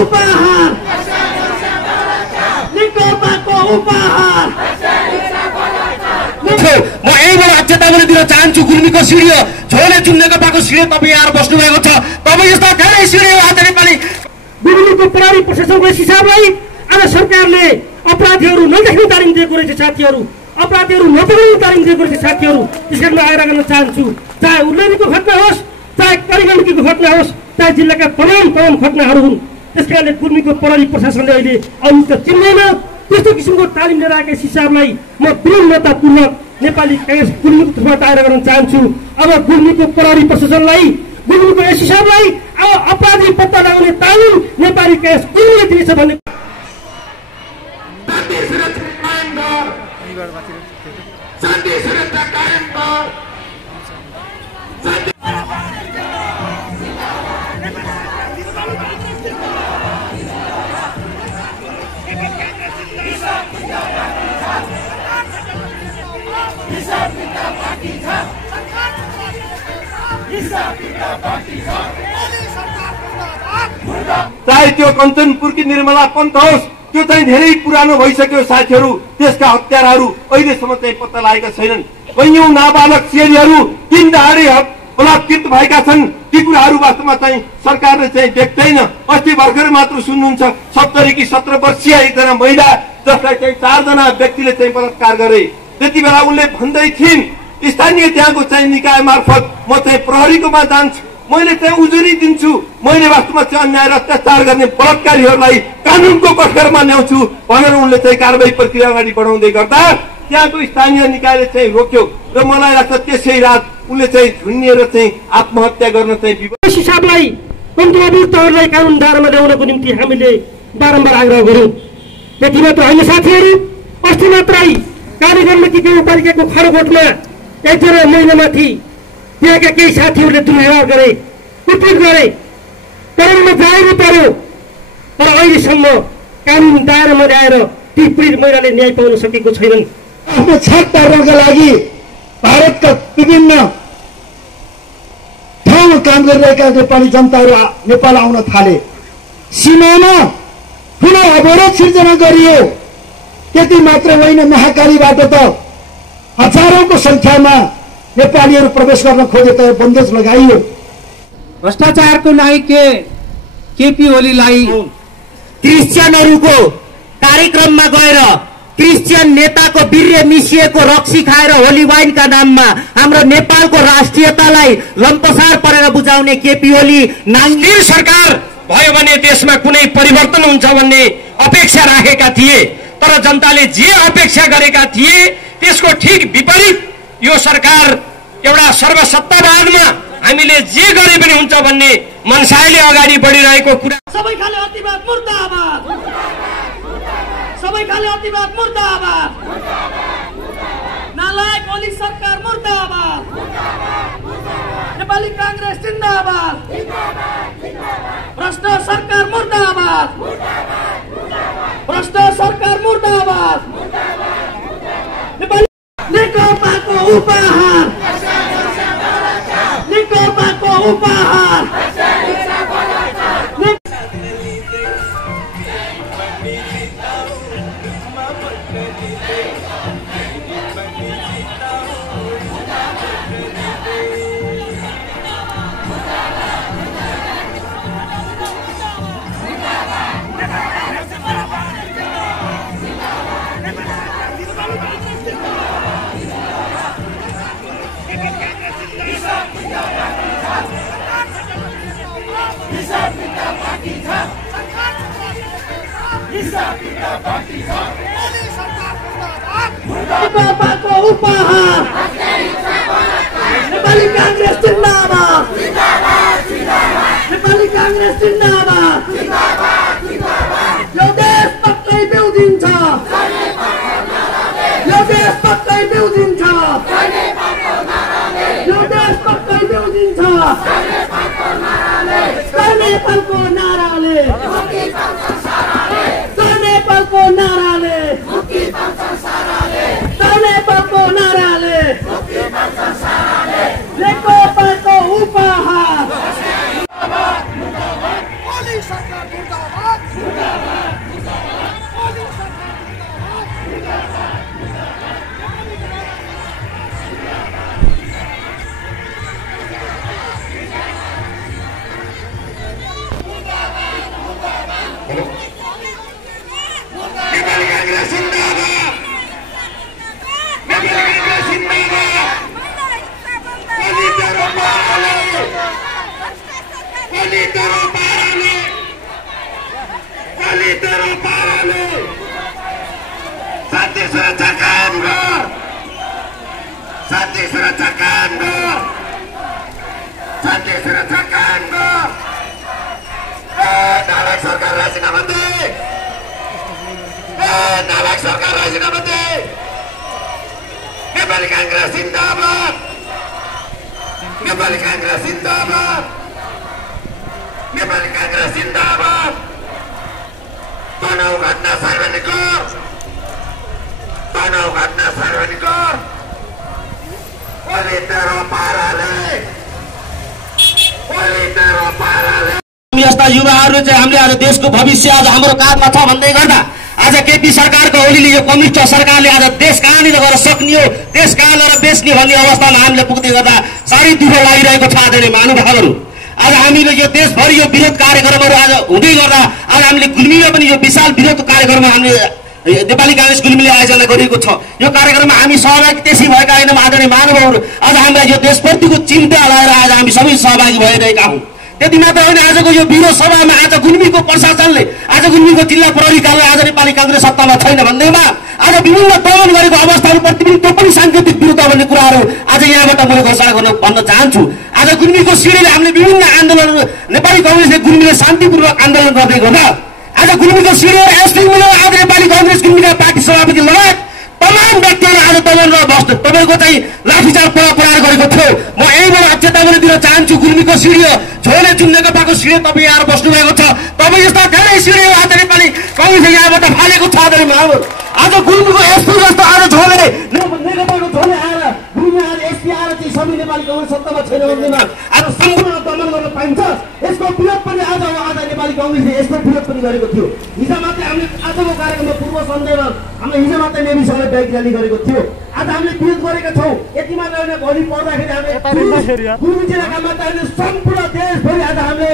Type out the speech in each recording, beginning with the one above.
उपहार नेकपाको उपहार म यहीबाट चेतावनी दिन चाहन्छु। गुल्मीको सिडियो झोले चुन नेकपाको सिडियो तपाईँ आएर बस्नु भएको छ। तपाईँ यस्ता धेरै सिडियो आज नेपाली गुल्मीको प्रहरी प्रशासनको हिसाबलाई आज सरकारले अपराधीहरू नदेख्ने तालिम दिएको रहेछ साथीहरू, अपराधीहरू नपक्रिने तालिम दिएको रहेछ साथीहरू। त्यसकारण म आग्रह गर्न चाहन्छु, चाहे उल्लेखको घटना होस्, चाहे करिगण्डकीको घटना होस्, चाहे जिल्लाका तमाम घटनाहरू हुन्, त्यसकारणले गुल्मीको प्रहरी प्रशासनले अहिले अरू त चिन्दैन। त्यस्तो किसिमको तालिम लिएर आएका हिसाबलाई म विनम्रतापूर्वक नेपाली कांग्रेस गुल्मीको तर्फबाट आग्रह गर्न चाहन्छु। अब गुल्मीको प्रहरी प्रशासनलाई, गुल्मीको यस हिसाबलाई अब अपराधी पत्ता लगाउने तालिम नेपाली कांग्रेस गुल्मीले दिनेछ भन्ने चाहे त्यो कञ्चनपुरकी निर्मला पन्त होस्, त्यो चाहिँ धेरै पुरानो भइसक्यो साथीहरू। त्यसका हत्याराहरू अहिलेसम्म चाहिँ पत्ता लागेका छैनन्। कैयौं नाबालक सिएलीहरू तीन दहाडे बलात्कृत भएका छन्। ती कुराहरू वास्तवमा चाहिँ सरकारले चाहिँ देख्दैन। अस्ति भर्खर मात्र सुन्नुहुन्छ 70 कि 17 वर्षीय एकजना महिला जसलाई चाहिँ 4 जना व्यक्तिले चाहिँ बलात्कार गरे। त्यति बेला उनले भन्दै थिइन् स्थानीय त्यहाँको चाहिँ निकाय मार्फत म चाहिँ प्रहरीकोमा जान्छु, मैले चाहिँ उजुरी दिन्छु, मैले वास्तवमा चाहिँ अन्याय र अत्याचार गर्ने बलात्कारीहरूलाई कानुनको कठघरमा ल्याउँछु भनेर उनले चाहिँ कारबाही प्रक्रिया अगाडि बढाउँदै गर्दा त्यहाँको स्थानीय निकायले चाहिँ रोक्यो। र मलाई लाग्छ त्यसै रात उनले चाहिँ झुन्निएर चाहिँ आत्महत्या गर्न चाहिँ यस हिसाबलाई अभियुक्तहरूलाई कानुन दायरामा ल्याउनको निम्ति हामीले बारम्बार आग्रह गर्यौं। त्यति मात्र होइन साथीहरू, अस्ति मात्रै कालीगण्डकी गाउँपालिकाको खरगोटमा एकजना महिलामाथि त्यहाँका केही साथीहरूले दुर्व्यवहार गरे, कुटपिट गरे, कानुनमा जानु पर्यो। तर अहिलेसम्म कानुन दायरामा ल्याएर ती पीडित महिलाले न्याय पाउन सकेको छैनन्। आफ्नो छाप पार्नका लागि भारतका विभिन्न ठाउँमा काम गरिरहेका नेपाली जनताहरू नेपाल आउन थाले। सीमामा ठुलो अवरोध सिर्जना गरियो। त्यति मात्र होइन, महाकालीबाट त हजारौंको संख्यामा नेपालीहरू प्रवेश गर्न खोजे तर बन्देज लगाइयो। भ्रष्टाचारको नायक केपी ओलीलाई क्रिस्चियनहरूको कार्यक्रममा गएर क्रिस्चियन नेताको वीर्य मिसिएको रक्सी खाएर होली वाइनका नाममा हाम्रो नेपालको राष्ट्रियतालाई लम्पसार परेर बुझाउने केपी ओली नाङ्गिर सरकार भयो भने देशमा कुनै परिवर्तन हुन्छ भन्ने अपेक्षा राखेका थिए। तर जनताले जे अपेक्षा गरेका थिए त्यसको ठिक विपरीत यो सरकार एउटा सर्वसत्तावादमा हामीले जे गरे पनि हुन्छ भन्ने मनसायले अगाडि बढिरहेको कुरा। सबै खाले अतिवाद मुर्दाबाद, सबै खाले अतिवाद मुर्दाबाद, नालायक ओली सरकार मुर्दाबाद, नेपाली कांग्रेस जिन्दाबाद, भ्रष्ट सरकार मुर्दाबाद, भ्रष्ट सरकार मुर्दाबाद, नेकपाको उपहार, नेकपाको उपहार। नेकपाको उपहार, नेपाली कांग्रेस जिन्दाबाद, नेपाली कांग्रेस जिन्दाबाद। यो देश पक्कै बिउजिन्छ, यो देश पक्कै बिउजिन्छ, यो देश पक्कै बिउजिन्छ। नेपालको नाराले, नेपालको नाराले, नेपालको नाराले, नेकपाको उपहार। ओली तेरो पाराले शान्ति सुरक्षा कायम गर शान्ति सुरक्षा कायम गर शान्ति सुरक्षा कायम गर नालायक सरकार राजीनामा दे नालायक सरकार राजीनामा दे नेपाली कांग्रेस जिन्दाबाद नेपाली कांग्रेस जिन्दाबाद नेपाली कांग्रेस जिन्दाबाद तनाव घटना सार्वजनिक गर तनाव घटना सार्वजनिक गर ओली तेरो पाराले ओली तेरो पाराले यस्ता युवाहरू चाहिँ हामीले आज देशको भविष्य आज हाम्रो काँधमा छ भन्दै गर्दा आज केपी सरकारको ओलीले यो कम्युनिस्ट सरकारले आज देश कहाँनिर गएर सक्ने हो देश कहाँ लगेर बेच्ने भन्ने अवस्थामा हामीले पुग्दै गर्दा साह्रै दुःख लागिरहेको छ आदरणीय महानुभावहरू। आज हामीले यो देशभरि यो विरोध कार्यक्रमहरू आज हुँदै गर्दा आज हामीले गुल्मीमा पनि यो विशाल विरोध कार्यक्रम हामीले नेपाली कांग्रेस गुल्मीले आयोजना गरेको छ। यो कार्यक्रममा हामी सहभागी त्यसै भएका होइनौँ आदरणीय महानुभावहरू। आज हामीलाई यो देशप्रतिको चिन्ता लगाएर आज हामी सबै सहभागी भइरहेका हौँ। त्यति मात्र होइन, आजको यो विरोध सभामा आज गुल्मीको प्रशासनले आज गुल्मीको जिल्ला प्रहरी कार्यालय आज नेपाली कांग्रेस सत्तामा छैन भन्दैमा आज विभिन्न दमन गरेको अवस्थाहरूप्रति पनि त्यो पनि सांकेतिक विरुद्ध भन्ने कुराहरू आज यहाँबाट मैले घोषणा भन्न चाहन्छु। आज गुल्मीको सिँढीले हामीले विभिन्न आन्दोलनहरू नेपाली कांग्रेसले गुल्मीले शान्तिपूर्वक आन्दोलन गर्दै गर्दा आज गुल्मीको सिँढीहरू एसपी मिलेर आज नेपाली कांग्रेस गुल्मीका पार्टी सभापति लगायत तमाम व्यक्तिहरू आज दमन र बस्नु तपाईँको चाहिँ लाठीचार्ज प्रहार गरेको थियो। म यहीँबाट चेतावनी दिन चाहन्छु गुल्मीको सिँढी झोले जुन नेकपाको सिँढी तपाईँ यहाँ बस्नु भएको छ। तपाईँ यस्ता धेरै सिँढीहरू आज नेपाली कांग्रेसले यहाँबाट फालेको छ। आज गुल्मीको एसपी जस्तो आज झोले नेकपाको झोले आएर गुल्मी आज एसपी आएर चाहिँ सबै नेपाली कांग्रेस सत्तामा छैन भन्दैमा आज सम्पूर्ण दमन गर्न पाइन्छ। यसको विरोध पनि आज नेपाली कांग्रेसले यसको विरोध पनि गरेको थियो। हिजो मात्रै हामीले आजको कार्यक्रममा पूर्व सन्देहमा हामीले हिजो मात्रै नेविसँगले बाइक र्याली गरेको थियो। आज हामीले विरोध गरेका छौँ। यति मात्र होइन, भोलि पर्दाखेरि हामीले गुल्मी जिल्लाका मात्र होइन सम्पूर्ण देशभरि आज हामीले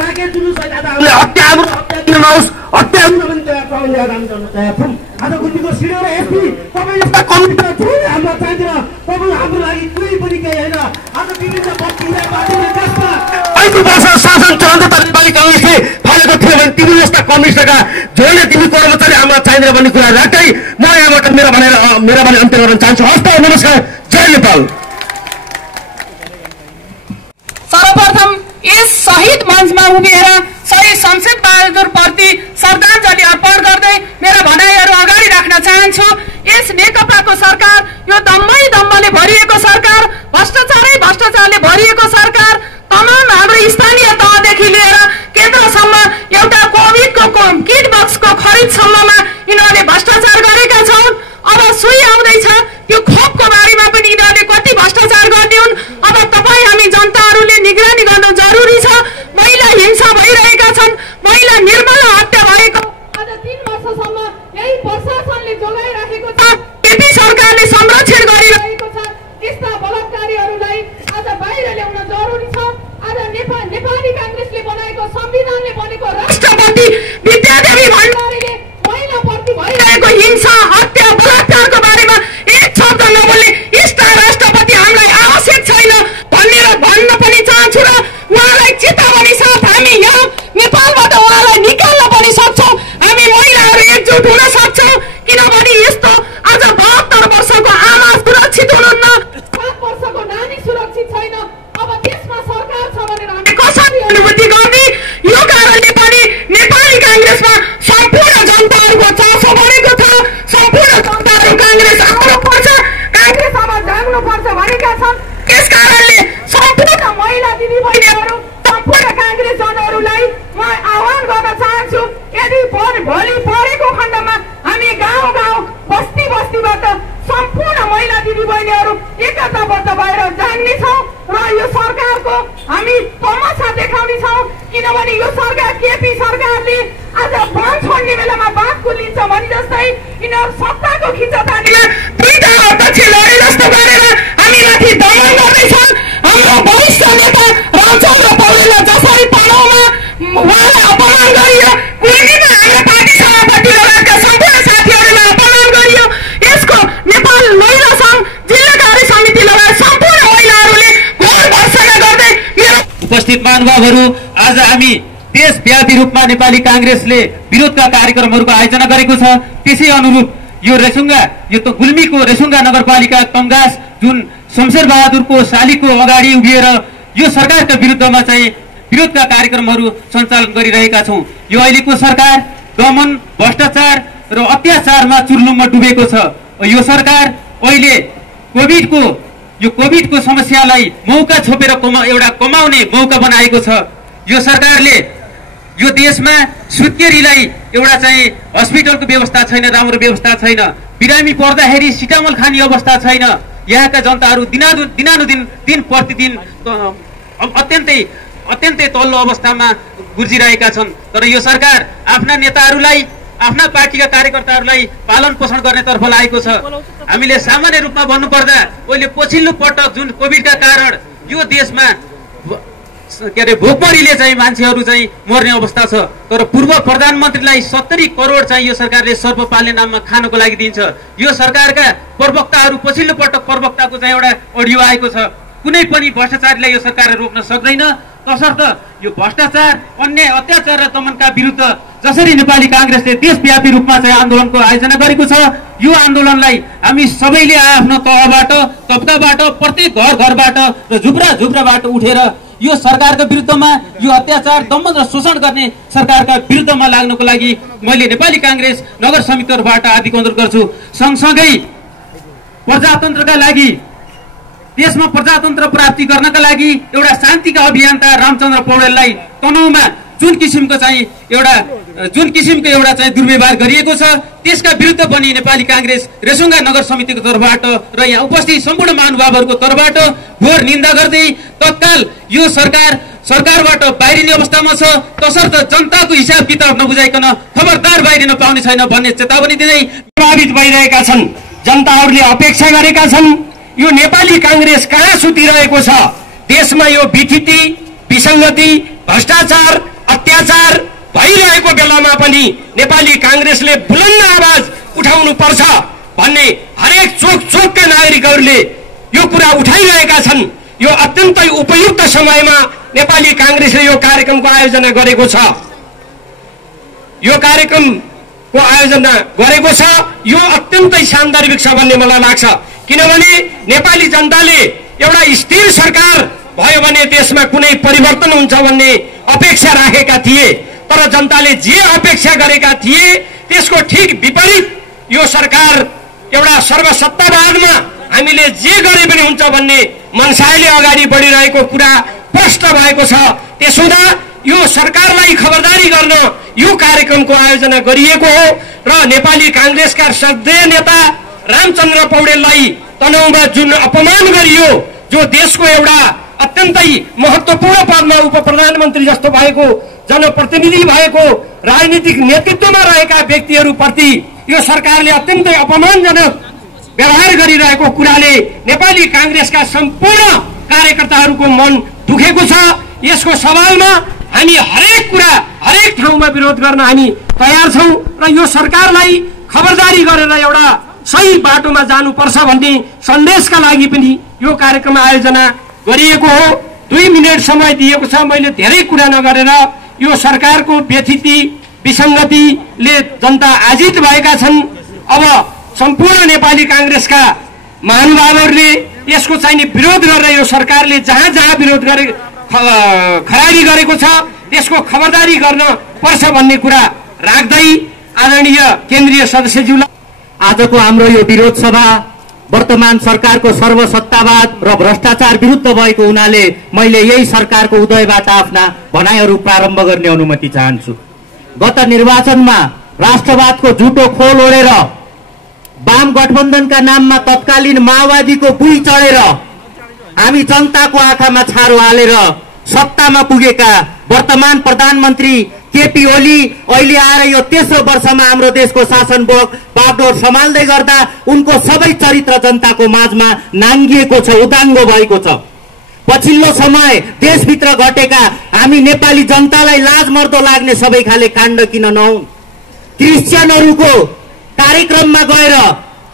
राखे जुलुस आज हामीले हत्या आज गुल्मीको सिँढी र एसपी तपाईँ यस्ता कमिटीमा जोड्ने हाम्रो चाहिँदैन। तपाईँ हाम्रो लागि कुनै पनि केही होइन। आज विभिन्न व्यक्तिले देशमा 35 वर्ष शासन चलाउँदा नेपाली कांग्रेसले फालेको थियो भने तिमी यस्ता कम्युनिस्टका जोड्ने तिमी कर्मचारी हाम्रो चाहिँदैन भन्ने कुरा राख्दै म यहाँबाट मेरो भनाइ अन्त्य गर्न चाहन्छु। हस्त नमस्कार, जय नेपाल। सर्वप्रथम यस शहीद मञ्चमा उभिएर शहीद शमशेद बहादुर प्रति श्रद्धाञ्जली अर्पण गर्दै मेरा भनाइहरू अगाडि राख्न चाहन्छु। यस नेकपाको सरकार यो दम्मले भरिएको सरकार, भ्रष्टाचारले भरिएको सरकार, तमाम हाम्रो स्थानीय तहदेखि लिएर केन्द्रसम्म एउटा कोभिडको किट बक्सको खरिदसम्ममा यिनीहरूले भ्रष्टाचार गरेका छन्। अब सुई आउँदैछ, त्यो खोपको बारेमा पनि यिनीहरूले कति भ्रष्टाचार गर्ने हुन्। अब तपाईँ हामी जनताहरूले निगरानी गर्न जरुरी छ। महिला हिंसा भइरहेका छन्, महिला निर्मला हत्या भएको आज 3 वर्षसम्म यही प्रशासनले जोगाइराखेको छ। केपी सरकारले संरक्षण गरिरहेको छ। यस्ता बलात्कारीहरूलाई आज बाहिर ल्याउन जरुरी छ। आज नेपाली कांग्रेसले बनाएको संविधानले बनेको राष्ट्रपति विद्यादेवी भण्डारीले महिलाप्रति भइरहेको हिंसा हत्या बलात्कारको बारेमा एक शब्द नबोल्ने यस्ता राष्ट्रपति हामीलाई आवश्यक छैन भनेर भन्न पनि चाहन्छु र उहाँलाई चेतावनी साथ हामी यहाँ नेपालबाट उहाँलाई निकाल्न पनि सक्छौँ। हामी महिलाहरू एकजुट हुन सक्छौँ, किनभने यस्तो आज 72 वर्षको आमा उपस्थित महानुभावहरू, आज हामी देशव्यापी रूपमा नेपाली कांग्रेसले विरोधका कार्यक्रमहरूको आयोजना गरेको छ। त्यसै अनुरूप यो रेसुङ्गा, यो त गुल्मीको रेसुङ्गा नगरपालिका तम्घास जुन शमशेर बहादुरको शालीको अगाडि उभिएर यो सरकारका विरुद्धमा चाहिँ विरोधका कार्यक्रमहरू सञ्चालन गरिरहेका छौँ। यो अहिलेको सरकार दमन, भ्रष्टाचार र अत्याचारमा चुर्लुममा डुबेको छ। यो सरकार अहिले कोभिडको समस्यालाई मौका छोपेर एउटा कमाउने मौका बनाएको छ। यो सरकारले यो देशमा सुत्केरीलाई एउटा चाहिँ हस्पिटलको व्यवस्था छैन, राम्रो व्यवस्था छैन, बिरामी पर्दाखेरि सिटामल खाने अवस्था छैन। यहाँका जनताहरू दिनानुदिन दिन प्रतिदिन अत्यन्तै तल्लो अवस्थामा गुर्जिरहेका छन्। तर यो सरकार आफ्ना नेताहरूलाई, आफ्ना पार्टीका कार्यकर्ताहरूलाई पालन पोषण गर्नेतर्फ लागेको छ। हामीले सामान्य रूपमा भन्नुपर्दा अहिले पछिल्लो पटक जुन कोभिडका कारण यो देशमा भोकमरीले चाहिँ मान्छेहरू चाहिँ मर्ने अवस्था छ। तर पूर्व प्रधानमन्त्रीलाई 70 करोड चाहिँ यो सरकारले सर्प पाल्ने नाममा खानको लागि दिन्छ। यो सरकारका प्रवक्ताहरू, पछिल्लो पटक प्रवक्ताको चाहिँ एउटा अडियो आएको छ, कुनै पनि भ्रष्टाचारीलाई यो सरकारले रोक्न सक्दैन। तसर्थ यो भ्रष्टाचार, अन्याय, अत्याचार र दमनका विरुद्ध जसरी नेपाली कांग्रेसले देशव्यापी रूपमा चाहिँ आन्दोलनको आयोजना गरेको छ, यो आन्दोलनलाई हामी सबैले आफ्नो तहबाट, तबकाबाट, प्रत्येक घरबाट र झुप्राबाट उठेर यो सरकारको विरुद्धमा, यो अत्याचार, दमन र शोषण गर्ने सरकारका विरुद्धमा लाग्नको लागि मैले नेपाली कांग्रेस नगर समितितर्फबाट हार्दिक अनुरोध गर्छु। सँगसँगै प्रजातन्त्रका लागि, देशमा प्रजातन्त्र प्राप्ति गर्नका लागि एउटा शान्तिका अभियन्ता रामचन्द्र पौडेललाई तनहुमा जुन किसिमको एउटा चाहिँ दुर्व्यवहार गरिएको छ, त्यसका विरुद्ध पनि नेपाली कांग्रेस रेसुङ्गा नगर समितिको तर्फबाट र यहाँ उपस्थित सम्पूर्ण महानुभावहरूको तर्फबाट घोर निन्दा गर्दै तत्काल यो सरकारबाट बाहिरिने अवस्थामा छ। तसर्थ जनताको हिसाब किताब नबुझाइकन खबरदार बाहिरिन पाउने छैन भन्ने चेतावनी दिँदै प्रभावित भइरहेका छन्। जनताहरूले अपेक्षा गरेका छन् यो नेपाली कांग्रेस कहाँ सुतिरहेको छ। देशमा यो विकृति, विसङ्गति, भ्रष्टाचार, अत्याचार भइरहेको बेलामा पनि नेपाली कांग्रेसले बुलन्द आवाज उठाउनु पर्छ भन्ने हरेक चोकका नागरिकहरूले यो कुरा उठाइरहेका छन्। यो अत्यन्तै उपयुक्त समयमा नेपाली कांग्रेसले यो कार्यक्रमको आयोजना गरेको छ। यो अत्यन्तै सान्दर्भिक छ भन्ने मलाई लाग्छ। किनभने नेपाली जनताले एउटा स्थिर सरकार भयो भने देशमा कुनै परिवर्तन हुन्छ भन्ने अपेक्षा राखेका थिए। तर जनताले जे अपेक्षा गरेका थिए त्यसको ठिक विपरीत यो सरकार एउटा सर्वसत्तावादमा हामीले जे गरे पनि हुन्छ भन्ने मनसायले अगाडि बढिरहेको कुरा स्पष्ट भएको छ। त्यसोदा यो सरकारलाई खबरदारी गर्न यो कार्यक्रमको आयोजना गरिएको हो र नेपाली कांग्रेसका श्रद्धेय नेता रामचन्द्र पौडेललाई तनहुमा जुन अपमान गरियो, जो देशको एउटा अत्यन्तै महत्त्वपूर्ण पदमा उप प्रधानमन्त्री जस्तो भएको, जनप्रतिनिधि भएको, राजनीतिक नेतृत्वमा रहेका व्यक्तिहरूप्रति यो सरकारले अत्यन्तै अपमानजनक व्यवहार गरिरहेको कुराले नेपाली कांग्रेसका सम्पूर्ण कार्यकर्ताहरूको मन दुखेको छ। यसको सवालमा हामी हरेक ठाउँमा विरोध गर्न हामी तयार छौँ र यो सरकारलाई खबरदारी गरेर एउटा सही बाटोमा जानुपर्छ भन्ने सन्देशका लागि पनि यो कार्यक्रम आयोजना गरिएको हो। 2 मिनेट समय दिएको छ। मैले धेरै कुरा नगरेर यो सरकारको व्यथिति, विसङ्गतिले जनता आजित भएका छन्। अब सम्पूर्ण नेपाली कांग्रेसका महानुभावहरूले यसको चाहिँ विरोध गरेर यो सरकारले जहाँ विरोध गरे खराबी गरेको छ त्यसको खबरदारी गर्न पर्छ भन्ने कुरा राख्दै आदरणीय केन्द्रीय सदस्यज्यूलाई आजको हाम्रो यो विरोध सभा वर्तमान सरकारको सर्वसत्तावाद र भ्रष्टाचार विरुद्ध भएको हुनाले मैले यही सरकारको उदयबाट आफ्ना भनाइहरू प्रारम्भ गर्ने अनुमति चाहन्छु। गत निर्वाचनमा राष्ट्रवादको झुटो खोल ओढेर वाम गठबन्धनका नाममा तत्कालीन माओवादीको बुई चढेर हामी जनताको आँखामा छारो हालेर सत्तामा पुगेका वर्तमान प्रधानमन्त्री केपी ओली अहिले आएर यो तेस्रो वर्षमा हाम्रो देशको शासन बागडोर सम्हाल्दै गर्दा उनको सबै चरित्र जनताको माझमा नाङ्गिएको छ, उदाङ्गो भएको छ। पछिल्लो समय देशभित्र घटेका हामी नेपाली जनतालाई लाजमर्दो लाग्ने सबै खाले काण्ड किन नहुन्। क्रिस्चियनहरूको कार्यक्रममा गएर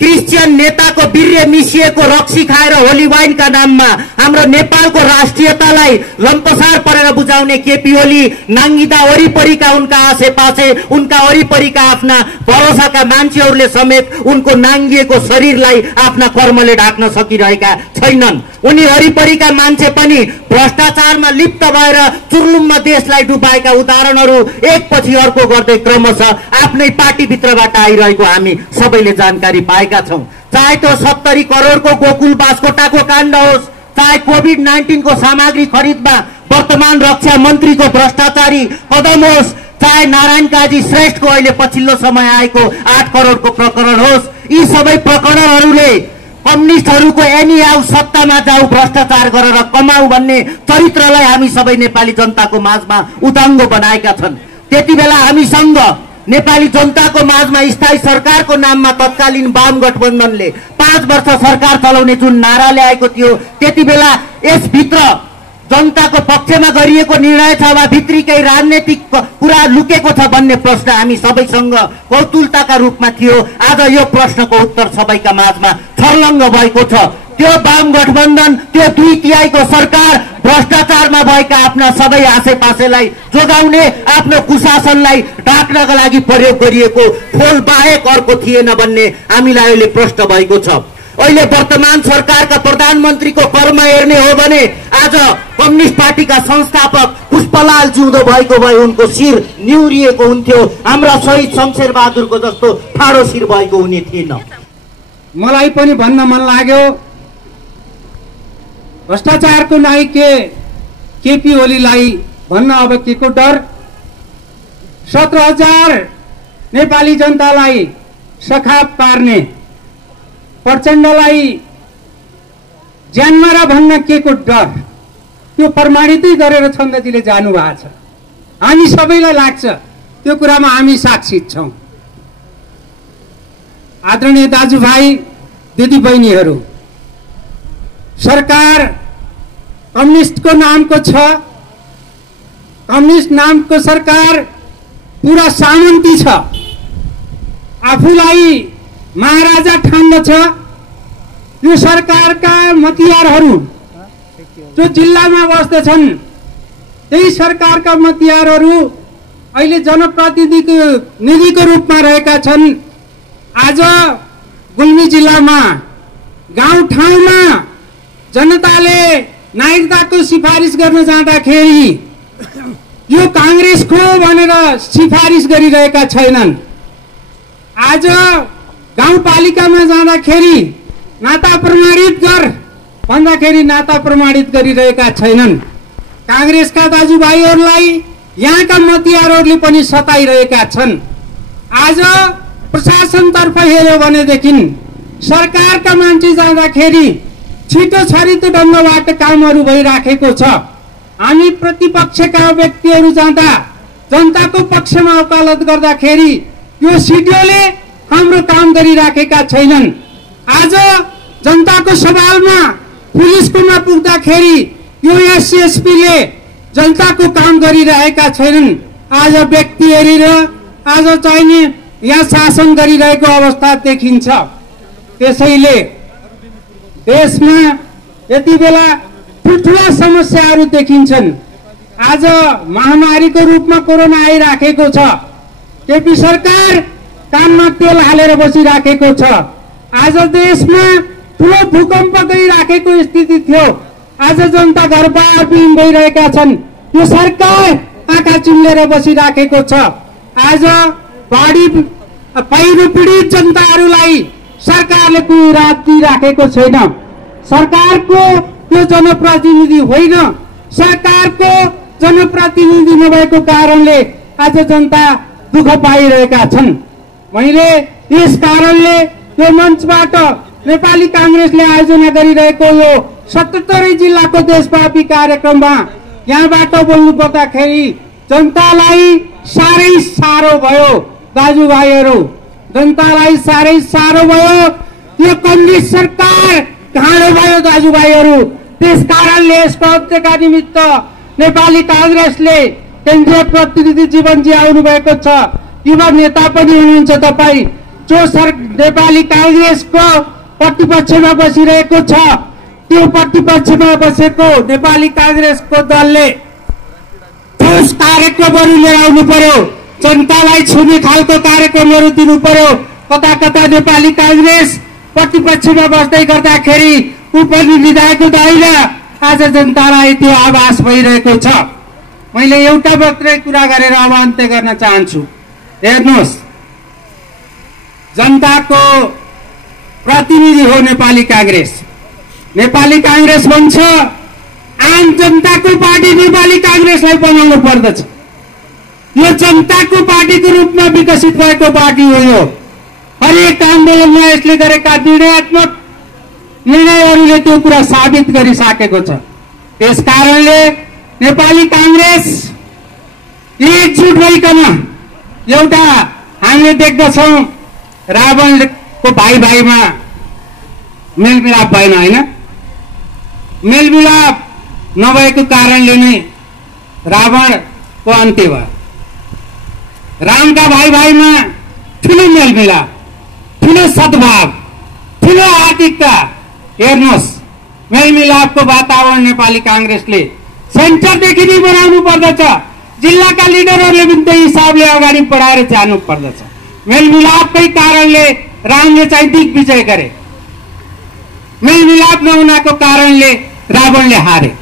क्रिस्चियन नेताको वीर्य मिसिएको रक्सी खाएर होली वाइनका नाममा हाम्रो नेपालको राष्ट्रियतालाई लम्पसार परेर बुझाउने केपी ओली नाङ्गिदा वरिपरिका उनका आसेपासे उनका वरिपरिका आफ्ना भरोसाका मान्छेहरूले समेत उनको नाङ्गिएको शरीरलाई आफ्ना कर्मले ढाक्न सकिरहेका छैनन्। उनी वरिपरिका मान्छे पनि भ्रष्टाचारमा लिप्त भएर चुर्लुममा देशलाई डुबाएका उदाहरणहरू एकपछि अर्को गर्दै क्रमशः आफ्नै पार्टीभित्रबाट आइरहेको हामी सबैले जानकारी पाएका छौं। चाहे त्यो 70 करोडको गोकुल बास्कोटाको काण्ड होस्, चाहे कोभिड-19 को सामग्री खरिदमा वर्तमान रक्षा मन्त्रीको भ्रष्टाचारी कदम होस्, चाहे नारायण काजी श्रेष्ठको अहिले पछिल्लो समय आएको 8 करोडको प्रकरण होस्, यी सबै प्रकरणहरूले कम्युनिस्टहरूको एनी आऊ सत्तामा जाऊ भ्रष्टाचार गरेर कमाऊ भन्ने चरित्रलाई हामी सबै नेपाली जनताको माझमा उदाङ्गो बनाएका छन्। त्यति बेला हामीसँग नेपाली जनताको माझमा स्थायी सरकारको नाममा तत्कालीन वाम गठबन्धनले 5 वर्ष सरकार चलाउने जुन नारा ल्याएको थियो, त्यति बेला यसभित्र जनताको पक्षमा गरिएको निर्णय छ वा भित्री केही राजनीतिक कुरा लुकेको छ भन्ने प्रश्न हामी सबैसँग कौतुलताका रूपमा थियो। आज यो प्रश्नको उत्तर सबैका माझमा छर्लङ्ग भएको छ। त्यो वाम गठबन्धन, त्यो 2/3 सरकार भ्रष्टाचारमा भएका आफ्ना सबै आसेपासेलाई जोगाउने, आफ्नो कुशासनलाई ढाक्नका लागि प्रयोग गरिएको खोल बाहेक अर्को थिएन भन्ने हामीलाई अहिले प्रश्न भएको छ। अहिले वर्तमान सरकारका प्रधानमन्त्रीको कर्म हेर्ने हो भने आज कम्युनिस्ट पार्टीका संस्थापक पुष्पलाल जिउँदो भएको भए उनको शिर निहुरिएको हुन्थ्यो, हाम्रा शहीद शमशेर बहादुरको जस्तो ठाडो शिर भएको हुने थिएन। मलाई पनि भन्न मन लाग्यो, भ्रष्टाचारको नायक केपी ओलीलाई भन्न अब के को डर। 17,000 नेपाली जनतालाई सखाप पार्ने प्रचण्डलाई ज्यानमा र भन्न के को डर, त्यो प्रमाणितै गरेर छन्दजीले जानु भएको छ। हामी सबैलाई लाग्छ त्यो कुरामा हामी साक्षी छौं। आदरणीय दाजुभाइ दिदीबहिनीहरू, सरकार कम्युनिस्टको नामको छ, कम्युनिस्ट नामको सरकार पूरा सामन्ती छ, आफूलाई महाराजा ठान्दछ। यो सरकारका मतियारहरू जो जिल्लामा बस्दछन्, त्यही सरकारका मतियारहरू अहिले जनप्रतिनिधिको रूपमा रहेका छन्। आज गुल्मी जिल्लामा गाउँठाउँमा जनताले नागरिकताको सिफारिस गर्न जाँदाखेरि यो कांग्रेसको भनेर सिफारिस गरिरहेका छैनन्। आज गाउँपालिकामा जाँदाखेरि नाता प्रमाणित गर भन्दाखेरि नाता प्रमाणित गरिरहेका छैनन्। कांग्रेसका दाजुभाइहरूलाई यहाँका मतियारहरूले पनि सताइरहेका छन्। आज प्रशासनतर्फ हेर्यो भनेदेखि सरकारका मान्छे जाँदाखेरि छिटो छरितो ढङ्गबाट कामहरू भइराखेको छ। हामी प्रतिपक्षका व्यक्तिहरू जाँदा जनताको पक्षमा वकालत गर्दाखेरि यो सिडिओले हाम्रो काम गरिराखेका छैनन्। आज जनताको सवालमा पुलिसकोमा पुग्दाखेरि यो एसएसपीले जनताको काम गरिरहेका छैनन्। आज व्यक्ति हेरेर आज चाहिने यहाँ शासन गरिरहेको अवस्था देखिन्छ। त्यसैले देशमा यति बेला ठुल्ठुला समस्याहरू देखिन्छन्। आज महामारीको रूपमा कोरोना आइराखेको छ, केपी सरकार कानमा तेल हालेर बसिराखेको छ। आज देशमा ठुलो भूकम्प गइराखेको स्थिति थियो, आज जनता घरबारविहीन भइरहेका छन्। यो सरकार आँखा चिम्लेर बसिराखेको छ। आज बाढी पहिरो पीडित जनताहरूलाई सरकारले कुनै राहत दिइराखेको छैन। सरकारको त्यो जनप्रतिनिधि होइन, सरकारको जनप्रतिनिधि नभएको कारणले आज जनता दुःख पाइरहेका छन्। मैले यस कारणले यो मञ्चबाट नेपाली कांग्रेसले आयोजना गरिरहेको यो 77 जिल्लाको देशव्यापी कार्यक्रममा यहाँबाट बोल्नु पर्दाखेरि जनतालाई साह्रै साह्रो भयो। दाजुभाइहरू, जनतालाई साह्रै साह्रो भयो। यो कम्युनिस्ट सरकार घाँडो भयो दाजुभाइहरू। त्यस कारणले यसको अन्त्यका निमित्त नेपाली कांग्रेसले केन्द्रीय प्रतिनिधि जीवनजी आउनु भएको छ, युवा नेता पनि हुनुहुन्छ तपाई। जो नेपाली कांग्रेसको प्रतिपक्षमा बसिरहेको छ त्यो प्रतिपक्षमा बसेको नेपाली कांग्रेसको दलले ठोस कार्यक्रमहरू लिएर आउनु पर्यो, जनतालाई छुने खालको कार्यक्रमहरू दिनु पर्यो। कता कता नेपाली कांग्रेस प्रतिपक्षमा बस्दै गर्दाखेरि ऊ पनि विधायकको होइन, आज जनतालाई त्यो आभास भइरहेको छ। मैले एउटा मात्रै कुरा गरेर अब अन्त्य गर्न चाहन्छु। हेर्नुहोस्, जनताको प्रतिनिधि हो नेपाली कांग्रेस। नेपाली कांग्रेस भन्छ आम जनताको पार्टी नेपाली कांग्रेसलाई बनाउनु पर्दछ। यो जनताको पार्टीको रूपमा विकसित भएको पार्टी हो। यो हरेक आन्दोलनमा यसले गरेका निर्णयात्मक निर्णयहरूले त्यो कुरा साबित गरिसकेको छ। त्यसकारणले नेपाली कांग्रेस एकजुट भइकन एउटा हामीले देख्दछौँ रावणको भाइ भाइमा मेलमिलाप भएन, होइन? मेलमिलाप नभएको कारणले नै रावणको अन्त्य भयो। रामका भाइ भाइमा ठुलो मेलमिलाप, ठुलो सद्भाव, ठुलो आर्थिकता। हेर्नुहोस्, मेलमिलापको वातावरण नेपाली कांग्रेसले सेन्टरदेखि नै बनाउनु पर्दछ। जिल्लाका लिडरहरूले पनि त्यही हिसाबले अगाडि बढाएर जानु पर्दछ। मेलमिलापकै कारणले रामले चाहिँ दिग्विजय गरे, मेलमिलाप नहुनाको कारणले रावणले हारे।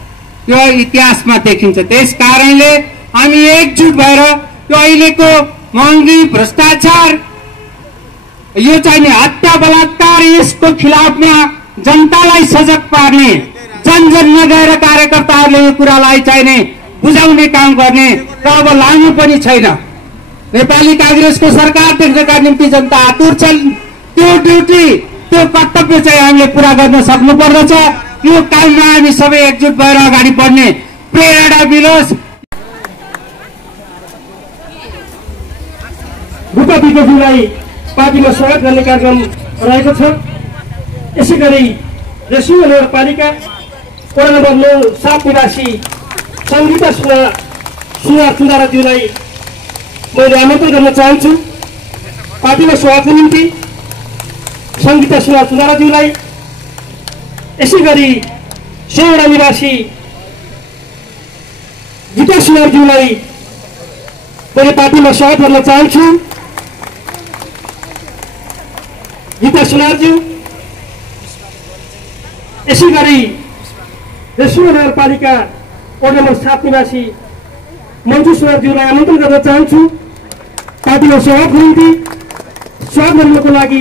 यो इतिहासमा देखिन्छ। त्यस कारणले हामी एकजुट भएर यो अहिलेको महँगी, भ्रष्टाचार, यो चाहिँ हत्या, बलात्कार, यसको खिलाफमा जनतालाई सजग पार्ने, जन जनमा गएर कार्यकर्ताहरूले यो कुरालाई चाहिने बुझाउने काम गर्ने र अब लानु पनि छैन। नेपाली कांग्रेसको सरकार देख्नका निम्ति जनता आतुर छन्। त्यो ड्युटी, त्यो कर्तव्य चाहिँ हामीले पूरा गर्न सक्नु पर्दछ। यो काममा हामी सबै एकजुट भएर अगाडि बढ्ने प्रेरणा मिलोस्। रूपा विकोजीलाई पार्टीमा स्वागत गर्ने कार्यक्रम रहेको छ। यसै गरी रेसु नगरपालिका वडा नम्बर 7 निवासी सङ्गीता सुनार चुन्दाराज्यूलाई मैले आमन्त्रण गर्न चाहन्छु। पार्टीमा स्वागतको निम्ति सङ्गीता सुनार चुन्दाराज्यूलाई, यसै गरी सेवडा निवासी गीता सुनारज्यूलाई मैले पार्टीमा स्वागत गर्न चाहन्छु। गीता सुनारज्यू, यसै गरी रेसु नगरपालिका वडा नम्बर 7 निवासी मन्जु सुनारज्यूलाई आमन्त्रण गर्न चाहन्छु। पार्टीमा स्वागतको निम्ति स्वागत गर्नको लागि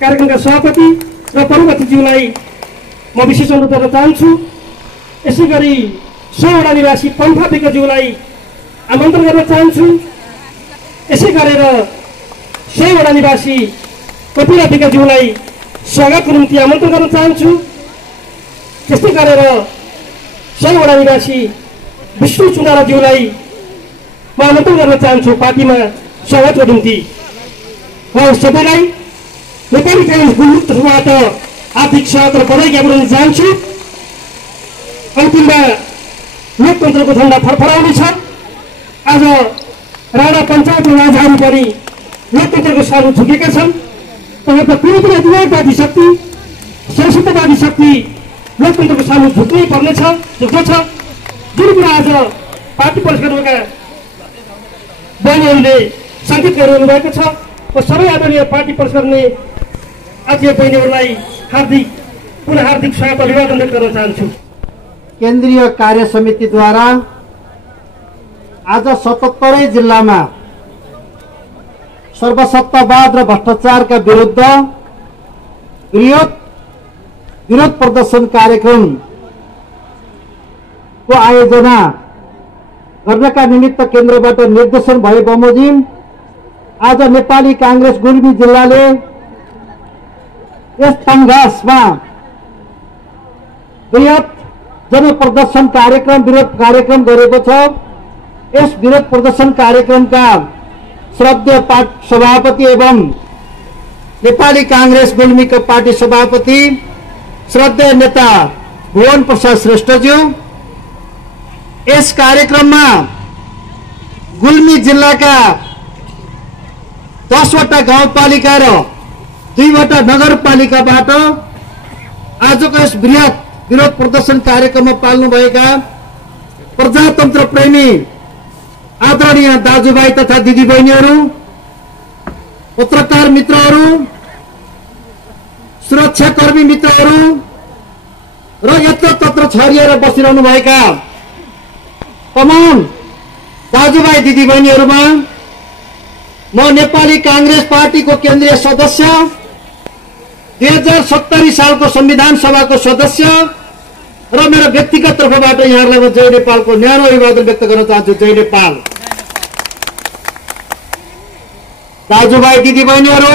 कार्यक्रमका सभापति र प्रमुख अतिथिज्यूलाई म विशेष अनुरोध गर्न चाहन्छु। यसै गरी सोवडा निवासी पन्फा विकज्यूलाई आमन्त्रण गर्न चाहन्छु। यसै गरेर सोवडा निवासी कपिला विकज्यूलाई स्वागतको निम्ति आमन्त्रण गर्न चाहन्छु। त्यस्तै गरेर सोवडा निवासी विष्णु चुन्दाराज्यूलाई म आमन्त्रण गर्न चाहन्छु पार्टीमा स्वागतको निम्ति। र सबैलाई नेपाली कांग्रेस गुरुको तर्फबाट हार्दिक स्वागत र बधाई ज्ञापन गर्न चाहन्छु। अन्तिममा लोकतन्त्रको झण्डा फरफराउनेछ। आज राणा पञ्चायत राजाहरू पनि लोकतन्त्रको सामु झुकेका छन्। तर कुनै पनि अधिकारवादी शक्ति, संसदवादी शक्ति लोकतन्त्रको सामु झुक्नै पर्नेछ, झुक्दो छ। जुन कुरा आज पार्टी परिषदका बहिनीहरूले सङ्केत गरिरहनु भएको छ, म सबै आदरणीय पार्टी परिषदले आत्मीय बहिनीहरूलाई पुनः हार्दिक स्वागत अभिवादन गर्न चाहन्छु। केन्द्रीय कार्य समितिद्वारा आज 77 जिल्लामा सर्वसत्तावाद र भ्रष्टाचारका विरुद्ध विरोध प्रदर्शन कार्यक्रमको आयोजना गर्नका निमित्त केन्द्रबाट निर्देशन भए बमोजिम आज नेपाली कांग्रेस गुल्मी जिल्लाले यस तङ्घासमा बृहत जनप्रदर्शन कार्यक्रम, विरोध कार्यक्रम गरेको छ। यस विरोध प्रदर्शन कार्यक्रमका श्रद्धेय सभापति एवं नेपाली कांग्रेस गुल्मीका पार्टी सभापति श्रद्धेय नेता भुवन प्रसाद श्रेष्ठज्यू, यस कार्यक्रममा गुल्मी जिल्लाका 10 वटा गाउँपालिका र 9वटा नगरपालिकाबाट आजको यस बृहत विरोध प्रदर्शन कार्यक्रममा पाल्नुभएका प्रजातन्त्र प्रेमी आदरणीय दाजुभाइ तथा दिदीबहिनीहरू, पत्रकार मित्रहरू, सुरक्षाकर्मी मित्रहरू र यत्र तत्र छरिएर बसिरहनुभएका तमाम दाजुभाइ दिदीबहिनीहरूमा म नेपाली कांग्रेस पार्टीको केन्द्रीय सदस्य, 2070 सालको संविधान सभाको सदस्य र मेरो व्यक्तिगत तर्फबाट यहाँहरूलाई म जय नेपालको न्यानो अभिवादन व्यक्त गर्न चाहन्छु। जय नेपाल। दाजुभाइ दिदीबहिनीहरू,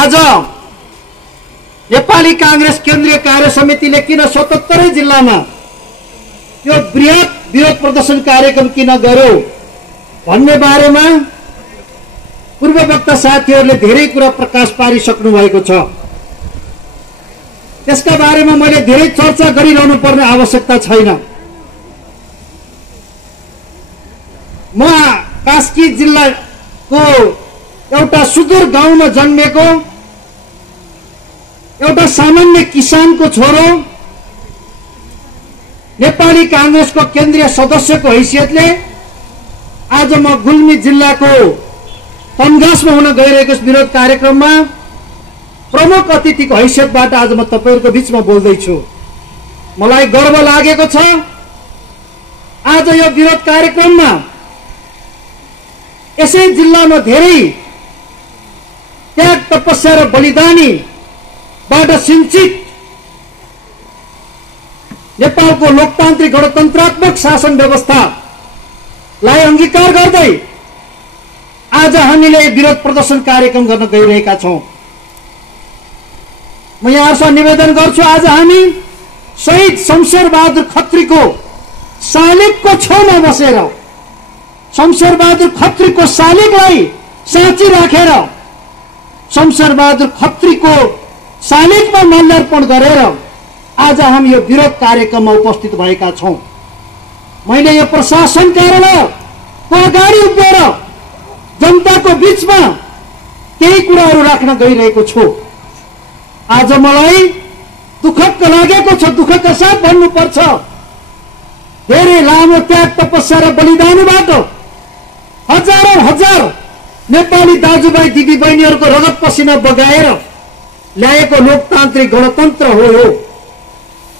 आज नेपाली कांग्रेस केन्द्रीय कार्य समितिले किन 77 जिल्लामा यो बृहत विरोध प्रदर्शन कार्यक्रम किन गर्यो भन्ने बारेमा पूर्ववक्ता साथीहरूले धेरै कुरा प्रकाश पारिसक्नु भएको छ। त्यसका बारेमा मैले धेरै चर्चा गरिरहनु पर्ने आवश्यकता छैन। म कास्की जिल्लाको एउटा सुदूर गाउँमा जन्मेको एउटा सामान्य किसानको छोरो, नेपाली कांग्रेसको केन्द्रीय सदस्यको हैसियतले आज म गुल्मी जिल्लाको तनघासमा हुन गइरहेको विरोध कार्यक्रममा प्रमुख अतिथिको हैसियतबाट आज म तपाईहरुको बीचमा बोल्दैछु। मलाई गर्व लागेको छ आज यो विरोध कार्यक्रममा यसै जिल्लामा धेरै त्याग तपस्या र बलिदानीबाट सिंचित नेपालको लोकतान्त्रिक गणतन्त्रात्मक शासन व्यवस्थालाई अंगीकार गर्दै आज हामीले विरोध प्रदर्शन कार्यक्रम गर्न गइरहेका छौं। म यहाँहरुसँग निवेदन गर्छु, आज हामी शहीद शमशेरबहादुर खत्रीको शालिगको छेउमा बसेर शमशेरबहादुर खत्रीको शालिगलाई साँची राखेर शमशेरबहादुर खत्रीको शालिगमा माल्यार्पण गरेर आज हामी यो विरोध कार्यक्रममा उपस्थित भएका छौं। मैले यो प्रशासन कार्यालयको अगाडि उभिएर जनताको बीचमा केही कुराहरू राख्न गइरहेको छु। आज मलाई दुःख लागेको छ, दुःखका साथ भन्नुपर्छ। धेरै लामो त्याग तपस्या र बलिदानबाट हजारौं हजार नेपाली दाजुभाइ दिदीबहिनीहरूको रगत पसिना बगाएर ल्याएको लोकतान्त्रिक गणतन्त्र हो यो।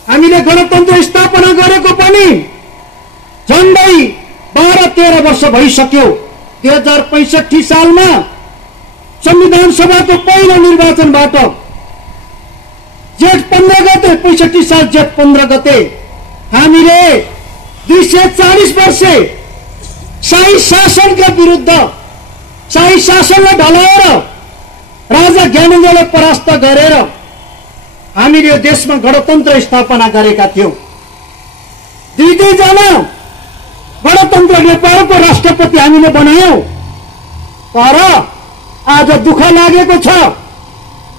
हामीले गणतन्त्र स्थापना गरेको पनि झन्डै 12-13 वर्ष भइसक्यो। 2065 सालमा संविधान सभाको पहिलो निर्वाचनबाट जेठ 15 गते 65 साल जेठ 15 गते हामीले 240 वर्ष शाही शासनका विरुद्ध शाही शासनलाई ढलाएर राजा ज्ञानेन्द्रलाई परास्त गरेर हामीले यो देशमा गणतन्त्र स्थापना गरेका थियौं। दुईजना गणतन्त्र नेपालको राष्ट्रपति हामीले बनायौं। तर आज दुःख लागेको छ,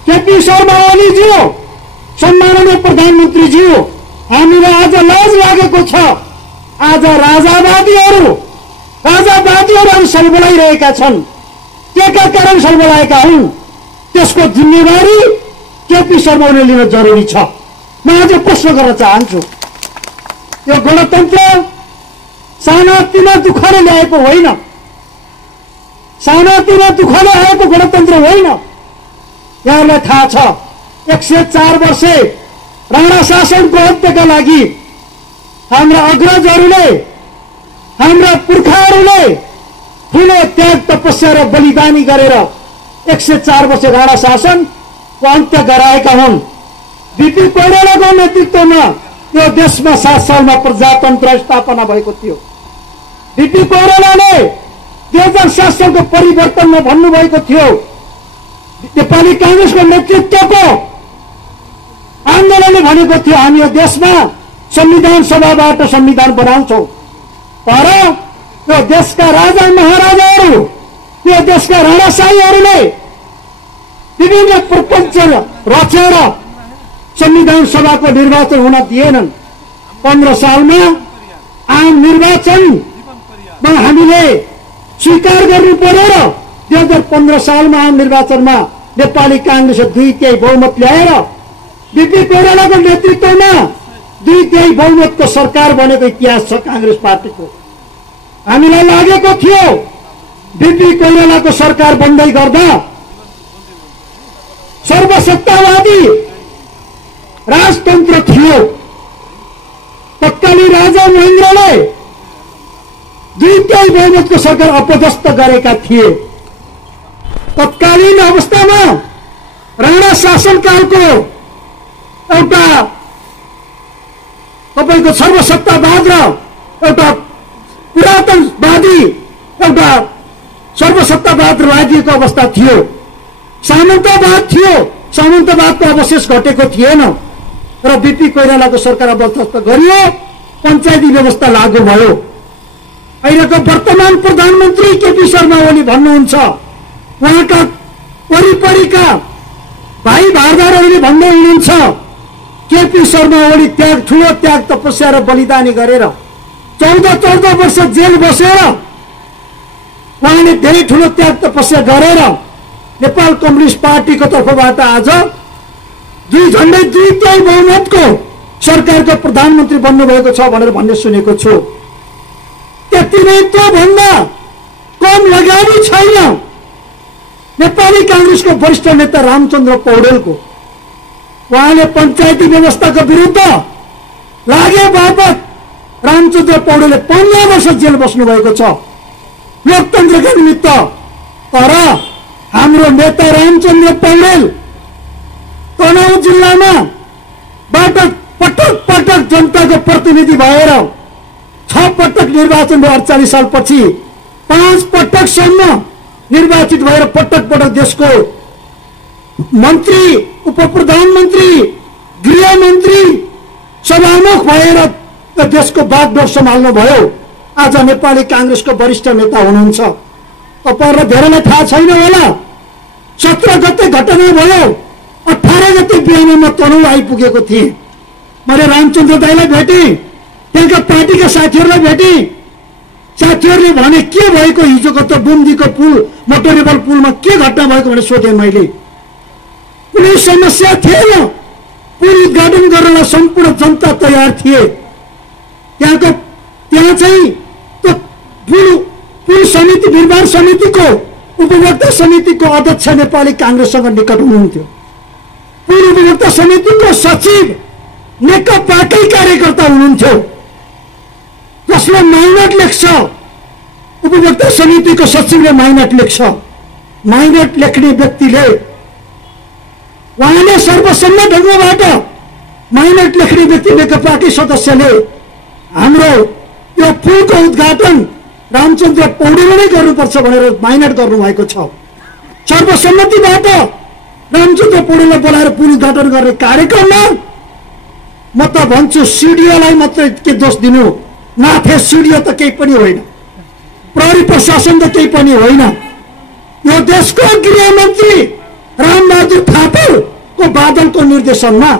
केपी शर्मा ओलीज्यू सम्माननीय प्रधानमन्त्रीज्यू, हामीलाई आज लाज लागेको छ। आज राजावादीहरू सलबलाइरहेका छन्। केका कारण सलबलाएका हुन् त्यसको जिम्मेवारी केपी शर्मा ओलीले लिन जरुरी छ। म आज प्रश्न गर्न चाहन्छु, यो गणतन्त्र सानातिना दुःखले ल्याएको होइन, सानातिना दुःखले आएको गणतन्त्र होइन। यहाँलाई थाहा छ 104 वर्ष राणा शासनको अन्त्यका लागि हाम्रा अग्रजहरूले, हाम्रा पुर्खाहरूले ठूलो त्याग तपस्या र बलिदानी गरेर 104 वर्ष राणा शासनको अन्त्य गराएका हुन्। बीपी कोइरालाको नेतृत्वमा यो देशमा 7 सालमा प्रजातन्त्र स्थापना भएको थियो। बीपी कोइरालाले 2007 सालको परिवर्तनमा भन्नुभएको थियो, नेपाली कांग्रेसको नेतृत्वको आन्दोलनले भनेको थियो हामी यो देशमा संविधान सभाबाट संविधान बनाउँछौं। तर यो देशका राजा महाराजाहरू, यो देशका राणाशाहीहरूले विभिन्न प्रपञ्च रचेर संविधान सभाको निर्वाचन हुन दिएनन्। 15 सालमा आम निर्वाचनमा हामीले स्वीकार गर्नु पर्यो र 2015 सालमा आम निर्वाचनमा नेपाली कांग्रेसले 2/3 बहुमत ल्याएर बीपी कोइरालाको नेतृत्वमा 2/3 बहुमतको सरकार बनेको इतिहास छ कांग्रेस पार्टीको। हामीलाई लागेको थियो बीपी कोइरालाको सरकार बन्दै गर्दा सर्वसत्तावादी राजतन्त्र थियो। तत्कालीन राजा महेन्द्रले 2/3 बहुमतको सरकार अपदस्थ गरेका थिए। तत्कालीन अवस्थामा राणा शासनकालको एउटा तपाईको सर्वसत्तावाद र एउटा पुरातनवादी एउटा सर्वसत्तावाद राज्यको अवस्था थियो। सामन्तवाद थियो, सामन्तवादको अवशेष घटेको थिएन र बीपी कोइरालाको सरकार अवस्था गरियो, पञ्चायती व्यवस्था लागू भयो। अहिलेको वर्तमान प्रधानमन्त्री केपी शर्मा ओली भन्नुहुन्छ, उहाँका वरिपरिका भाइ भारदारहरूले भन्दै हुनुहुन्छ केपी शर्मा ओली ठूलो त्याग तपस्या र बलिदानी गरेर 14 वर्ष जेल बसेर उहाँले धेरै ठूलो त्याग तपस्या गरेर नेपाल कम्युनिस्ट पार्टीको तर्फबाट आज झन्डै 2/3 बहुमतको सरकारको प्रधानमन्त्री बन्नुभएको छ भनेर भन्ने सुनेको छु। त्यति नै, त्योभन्दा कम लगानी छैन नेपाली कांग्रेसको वरिष्ठ नेता रामचन्द्र पौडेलको। उहाँले पञ्चायती व्यवस्थाको विरुद्ध लागे बापत रामचन्द्र पौडेलले 15 वर्ष जेल बस्नु भएको छ लोकतन्त्रका निमित्त। तर हाम्रो नेता रामचन्द्र पौडेल तनहुँ जिल्लामा बाट पटक पटक जनताको प्रतिनिधि भएर 6 पटक निर्वाचन 48 सालपछि 5 पटकसम्म निर्वाचित भएर पटक पटक देशको मन्त्री, उप प्रधानमन्त्री, गृहमन्त्री, सभामुख भएर देशको बागडोर सम्हाल्नु भयो। आज नेपाली कांग्रेसको वरिष्ठ नेता हुनुहुन्छ। तपाईहरुलाई धेरैलाई थाहा छैन होला, 17 गते घटना भयो। 18 गते बिहान म तनहुँ आइपुगेको थिएँ। मैले रामचन्द्र दाइलाई भेटेँ, त्यहाँका पार्टीका साथीहरूलाई भेटेँ। साथीहरूले भने के भएको हिजोको त बुम्दीको पुल, मोटरेबल पुलमा के घटना भएको भनेर सोधेँ मैले। कुनै समस्या थिएन, पुल उद्घाटन गर्नलाई सम्पूर्ण जनता तयार थिए। त्यहाँ चाहिँ त्यो पुल समिति, निर्माण समितिको, उपभोक्ता समितिको अध्यक्ष नेपाली कांग्रेससँग निकट हुनुहुन्थ्यो। पुल उपभोक्ता समितिको सचिव नेकपाकै कार्यकर्ता हुनुहुन्थ्यो, जसले माइनट लेख्छ। उपभोक्ता समितिको सचिवले माइनट लेख्छ। माइनट लेख्ने व्यक्तिले, उहाँले सर्वसम्मत ढङ्गबाट माइनट लेख्ने व्यक्ति नेकपाकै सदस्यले हाम्रो यो पुलको उद्घाटन रामचन्द्र पौडेलले नै गर्नुपर्छ भनेर माइनट गर्नुभएको छ। सर्वसम्मतिबाट रामचन्द्र पौडेललाई बोलाएर पुल उद्घाटन गर्ने कार्यक्रममा म त भन्छु सिडिओलाई मात्रै के दोष दिनु, नाथे सिडिओ त केही पनि होइन, प्रहरी प्रशासन त केही पनि होइन। यो देशको गृहमन्त्री रामबहादुर थापाको बादलको निर्देशनमा,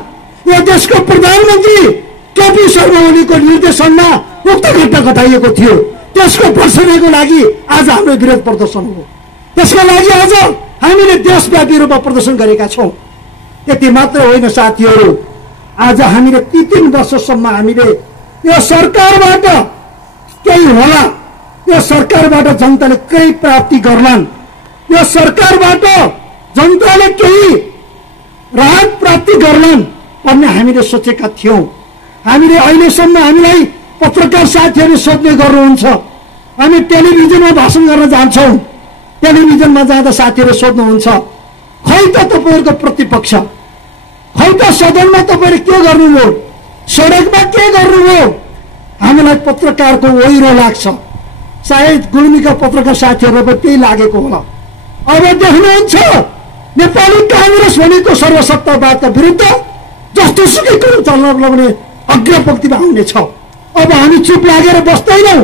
यो देशको प्रधानमन्त्री केपी शर्मा ओलीको निर्देशनमा उक्त घटना घटाइएको थियो। त्यसको भर्सनाको लागि आज हाम्रो विरोध प्रदर्शन हो। त्यसको लागि आज हामीले देशव्यापी रूपमा प्रदर्शन गरेका छौँ। त्यति मात्र होइन साथीहरू, आज हामीले 3 वर्षसम्म हामीले यो सरकारबाट केही होला, यो सरकारबाट जनताले केही प्राप्ति गर्लान्, यो सरकारबाट जनताले केही राहत प्राप्ति गर्लान् भन्ने हामीले सोचेका थियौँ। हामीले अहिलेसम्म हामीलाई पत्रकार साथीहरूले सोध्ने गर्नुहुन्छ, हामी टेलिभिजनमा भाषण गर्न जान्छौँ, टेलिभिजनमा जाँदा साथीहरूले सोध्नुहुन्छ खै त तपाईँहरूको प्रतिपक्ष, खै त सदनमा तपाईँले के गर्नुभयो, सडकमा के गर्नुभयो। हामीलाई पत्रकारको ओहिरो लाग्छ, सायद गुल्मीका पत्रकार साथीहरूलाई पनि त्यही लागेको होला। अब देख्नुहुन्छ नेपाली कांग्रेस भनेको सर्वसत्तावादका विरुद्ध जस्तो सुकै कुरो चल्न लगाउने अग्रपंक्तिमा आउनेछ। अब हामी चुप लागेर बस्दैनौँ।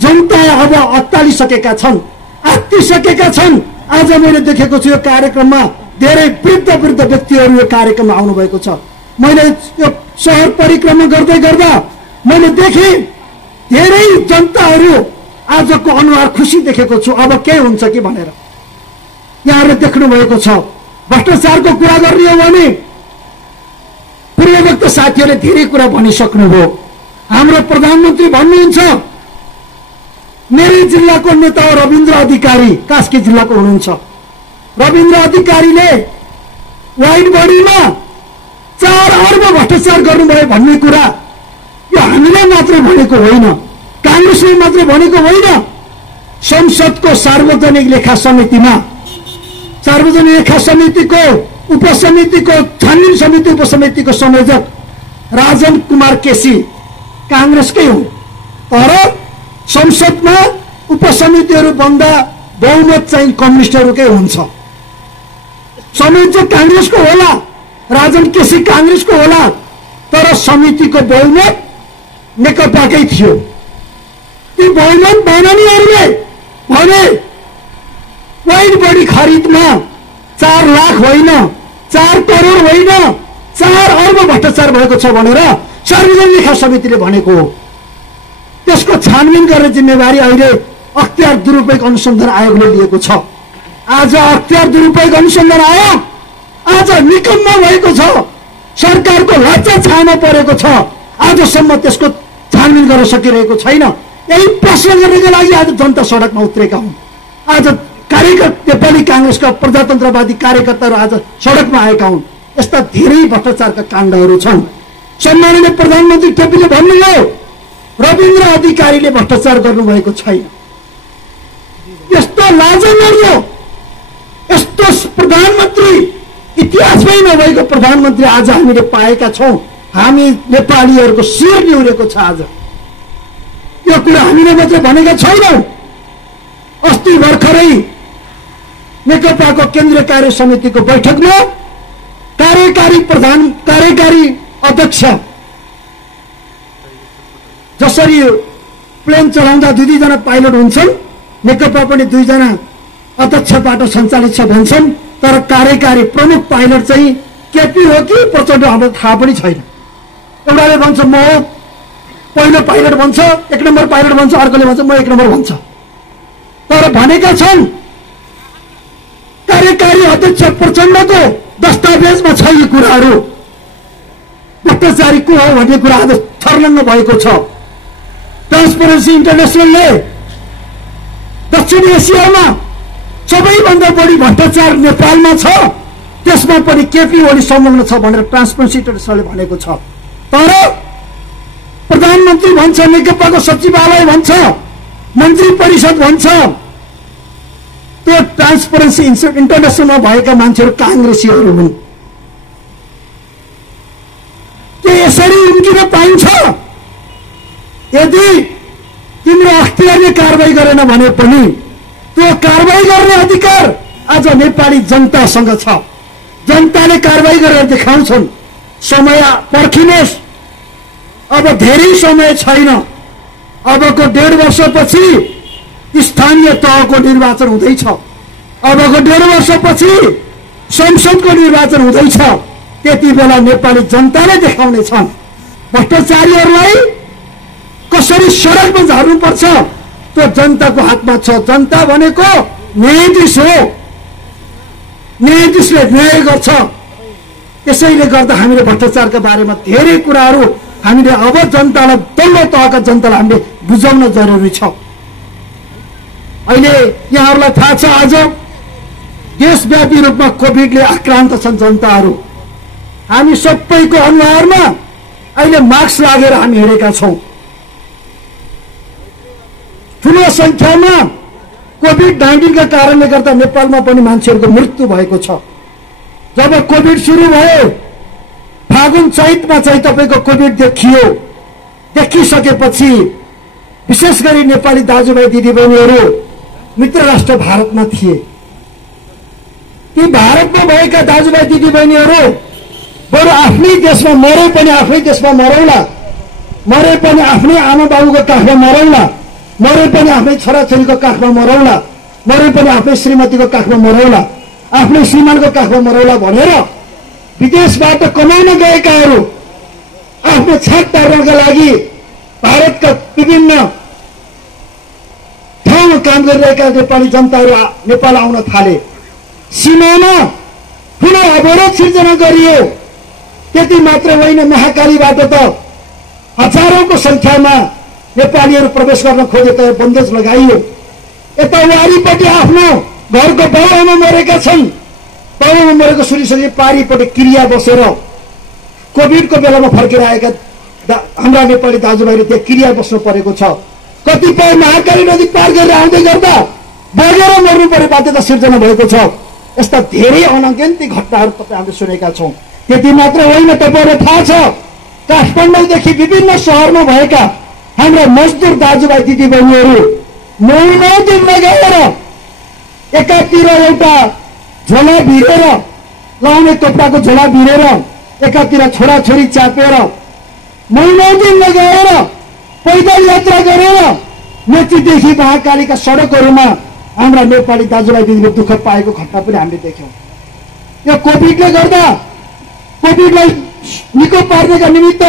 जनता अब अत्तालिसकेका छन्, आत्तिसकेका छन्। आज मैले देखेको छु यो कार्यक्रममा धेरै वृद्ध व्यक्तिहरू यो कार्यक्रममा आउनुभएको छ। मैले यो शहर परिक्रमा गर्दै गर्दा मैले देखेँ धेरै जनताहरू आजको अनुहार खुसी देखेको छु। अब के हुन्छ कि भनेर यहाँहरूले देख्नु भएको छ। भ्रष्टाचारको कुरा गर्ने हो भने पूर्ववक्त साथीहरूले धेरै कुरा भनिसक्नुभयो। हाम्रो प्रधानमन्त्री भन्नुहुन्छ मेरै जिल्लाको नेता हो रविन्द्र अधिकारी, कास्की जिल्लाको हुनुहुन्छ। रविन्द्र अधिकारीले वाइड बडीमा 4 अर्ब भ्रष्टाचार गर्नुभयो भन्ने कुरा यो हामीले मात्र भनेको होइन, कांग्रेसले मात्र भनेको होइन। संसदको सार्वजनिक लेखा समितिमा, सार्वजनिक लेखा समितिको उपसमितिको छानबिन समिति उपसमितिको संयोजक राजन कुमार केसी कांग्रेसकै हुन्, तर संसदमा उपसमितिहरू भन्दा बहुमत चाहिँ कम्युनिस्टहरूकै हुन्छ। संयोजक कांग्रेसको होला, राजन केसी कांग्रेसको होला, तर समितिको बहुमत नेकपाकै थियो। ती बहुमत बनाउनेहरूले भने वाइड बडी खरिदमा 4 लाख होइन, 4 करोड होइन, 4 अर्ब भ्रष्टाचार भएको छ भनेर सार्वजनिक लेखा समितिले भनेको हो। त्यसको छानबिन गर्ने जिम्मेवारी अहिले अख्तियार दुरुपयोग अनुसन्धान आयोगले लिएको छ। आज अख्तियार दुरुपयोग अनुसन्धान आयोग आज निकम्मा भएको छ, सरकारको लाचा छायामा परेको छ, आजसम्म त्यसको छानबिन गर्न सकिरहेको छैन। यही प्रश्न गर्नको लागि आज जनता सडकमा उत्रेका हुन्। आज कार्यकर्ता नेपाली कांग्रेसका प्रजातन्त्रवादी कार्यकर्ताहरू आज सडकमा आएका हुन्। यस्ता धेरै भ्रष्टाचारका काण्डहरू छन्। सम्माननीय प्रधानमन्त्री केपीले भन्नुभयो रविन्द्र अधिकारीले भ्रष्टाचार गर्नुभएको छैन। यस्तो लाजमर्दो यस्तो प्रधानमन्त्री इतिहासमै नभएको प्रधानमन्त्री आज हामीले पाएका छौं। हामी नेपालीहरूको शिर निहुरेको छ। आज यो कुरा हामीले मात्र भनेका छैनौं। अस्ति भर्खरै नेकपाको केन्द्रीय कार्य समितिको बैठकमा कार्यकारी अध्यक्ष जसरी प्लेन चलाउँदा 2 जना पाइलट हुन्छन्, नेकपा पनि 2 जना अध्यक्षबाट सञ्चालित छ भन्छन्, तर कार्यकारी प्रमुख पाइलट चाहिँ केपी हो कि प्रचण्ड हामीलाई थाहा पनि छैन। एउटाले भन्छ म पहिलो पाइलट भन्छ, 1 नम्बर पाइलट भन्छ, अर्कोले भन्छ म 1 नम्बर भन्छ। तर भनेका छन् कार्यकारी अध्यक्ष प्रचण्डको दस्तावेजमा छ यी कुराहरू। भ्रष्टाचारी को हो भन्ने कुरा आज छर्लङ्ग भएको छ। ट्रान्सपरेन्सी इन्टरनेसनलले दक्षिण एसियामा सबैभन्दा बढी भ्रष्टाचार नेपालमा छ, त्यसमा पनि केपी ओली संलग्न छ भनेर ट्रान्सपरेन्सी इन्टरनेसनलले भनेको छ। तर प्रधानमन्त्री भन्छ, नेकपाको सचिवालय भन्छ, मन्त्री परिषद भन्छ, त्यो ट्रान्सपरेन्सी इन्टरनेसनलमा भएका मान्छेहरू कांग्रेसीहरू हुन्। के यसरी उम्किन पाइन्छ? यदि तिम्रो अख्तियारले कारबाही गरेन भने पनि त्यो कारबाही गर्ने अधिकार आज नेपाली जनतासँग छ। जनताले कारबाही गरेर देखाउँछन्। समय पर्खिनुहोस्, अब धेरै समय छैन। अबको 1.5 वर्षपछि स्थानीय तहको निर्वाचन हुँदैछ। अबको 1.5 वर्षपछि संसदको निर्वाचन हुँदैछ। त्यति बेला नेपाली जनताले देखाउनेछन् भ्रष्टाचारीहरूलाई कसरी सडकमा झार्नुपर्छ। त्यो जनताको हातमा छ। जनता भनेको न्यायाधीश हो, न्यायाधीशले न्याय गर्छ। त्यसैले गर्दा हामीले भ्रष्टाचारका बारेमा धेरै कुराहरू हामीले अब जनतालाई, तल्लो तहका जनतालाई हामीले बुझाउन जरुरी छ। अहिले यहाँहरूलाई थाहा छ आज देशव्यापी रूपमा कोभिडले आक्रान्त छन् जनताहरू। हामी सबैको अनुहारमा अहिले मास्क लागेर हामी हिँडेका छौं। ठूलो संख्यामा कोभिड-19 का कारणले गर्दा नेपालमा पनि मान्छेहरूको मृत्यु भएको छ। जब कोभिड सुरु भयो फागुन चैतमा चाहिँ तपाईको कोभिड देखियो। देखिसकेपछि विशेष गरी नेपाली दाजुभाइ दिदीबहिनीहरू मित्र राष्ट्र भारतमा थिए। ती भारतमा भएका दाजुभाइ दिदीबहिनीहरू बरु आफ्नै देशमा मरे पनि आफ्नै देशमा मरौला, मरे पनि आफ्नै आमा बाबुको काखमा मरौला, मरे पनि आफ्नै छोराछोरीको काखमा मरौला, मरे पनि आफ्नै श्रीमतीको काखमा मरौला, आफ्नै श्रीमानको काखमा मरौला भनेर विदेशबाट कमाउन गएकाहरू आफ्नो छाप टार्नका लागि भारतका विभिन्न ठाउँमा काम गरिरहेका नेपाली जनताहरू नेपाल आउन थाले। सीमामा अवरोध सिर्जना गरियो। त्यति मात्र होइन, महाकालीबाट त हजारौंको संख्यामा नेपालीहरू प्रवेश गर्न खोजे तर बन्देज लगाइयो। यता वारीपट्टि आफ्नो घरको बाउआमा मरेका छन्, बाउआमा मरेको सुनिसके पारीपट्टि क्रिया बसेर कोभिडको बेलामा फर्केर आएका हाम्रा नेपाली दाजुभाइले त्यहाँ क्रिया बस्नु परेको छ। कतिपय महाकाली नदी पार गरेर आउँदै गर्दा बगेर मर्नु पर्ने बाध्यता सिर्जना भएको छ। यस्ता धेरै अनगिन्ती घटनाहरू तपाईँ हामीले सुनेका छौँ। त्यति मात्र होइन, तपाईँलाई थाहा छ काठमाडौँदेखि विभिन्न सहरमा भएका हाम्रा मजदुर दाजुभाइ दिदीबहिनीहरू 9 दिन लगाएर एकातिर एउटा झोला भिरेर लाउने कपडाको झोला भिरेर एकातिर छोराछोरी चापेर 9 दिन लगाएर पैदल यात्रा गरेर मेचीदेखि महाकालीका सडकहरूमा हाम्रा नेपाली दाजुभाइ दिदीले दुःख पाएको घटना पनि हामीले देख्यौँ। यो कोभिडले गर्दा कोभिडलाई निको पार्नका निमित्त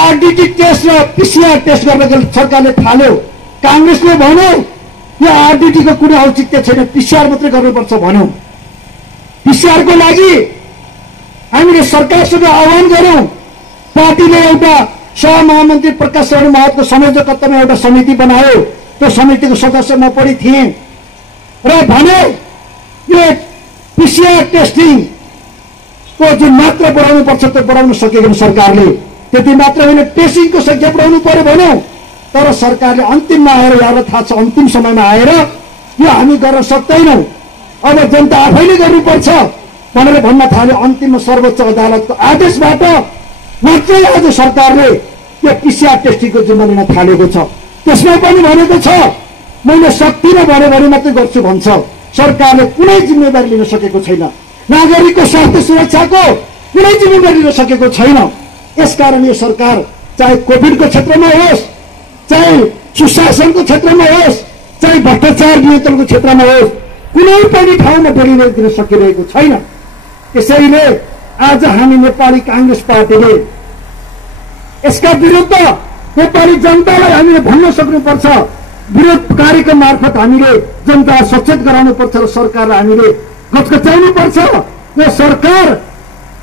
आरडिटी टेस्ट र पीसीआर टेस्ट गर्नको सरकारले थाल्यो। कांग्रेसले भन्यो यो आरडिटी को कुनै औचित्य छैन, पीसीआर मात्रै गर्नुपर्छ भन्यो। पीसीआर को लागि हामीले सरकारसँग आह्वान गर्यौं। पार्टीले एउटा सहमहामन्त्री प्रकाश शरण महतको संयोजकत्वमा एउटा समिति बनायो। त्यो समितिको सदस्य म पनि थिएँ र भन्यो यो पीसीआर टेस्टिङ को जुन मात्रा बढाउनु पर्छ त्यो बढाउन सकेको सरकारले। त्यति मात्र होइन, टेस्टिङको संख्या बढाउनु पर्यो भन्यो। तर सरकारले अन्तिममा आएर, यहाँलाई थाहा छ अन्तिम समयमा आएर यो हामी गर्न सक्दैनौँ, अब जनता आफैले गर्नुपर्छ भनेर भन्न थाल्यो। अन्तिममा सर्वोच्च अदालतको आदेशबाट मात्रै आज सरकारले यो पीसीआर टेस्टिङको जिम्मा लिन थालेको छ। त्यसमा पनि भनेको छ मैले सक्दिनँ भने मात्रै गर्छु भन्छ। सरकारले कुनै जिम्मेवारी लिन सकेको छैन, नागरिकको स्वास्थ्य सुरक्षाको कुनै जिम्मेवारी लिन सकेको छैन। यसकारण यो सरकार चाहे कोभिडको क्षेत्रमा होस्, चाहे सुशासनको क्षेत्रमा होस्, चाहे भ्रष्टाचार नियन्त्रणको क्षेत्रमा होस्, कुनै पनि ठाउँमा निर्णय दिन सकिरहेको छैन। त्यसैले आज हामी नेपाली कांग्रेस पार्टीले यसका विरुद्ध नेपाली जनतालाई हामीले भन्न सक्नुपर्छ। विरोध कार्यक्रम मार्फत हामीले जनतालाई सचेत गराउनुपर्छ र सरकारलाई हामीले गचगचाउनुपर्छ। यो सरकार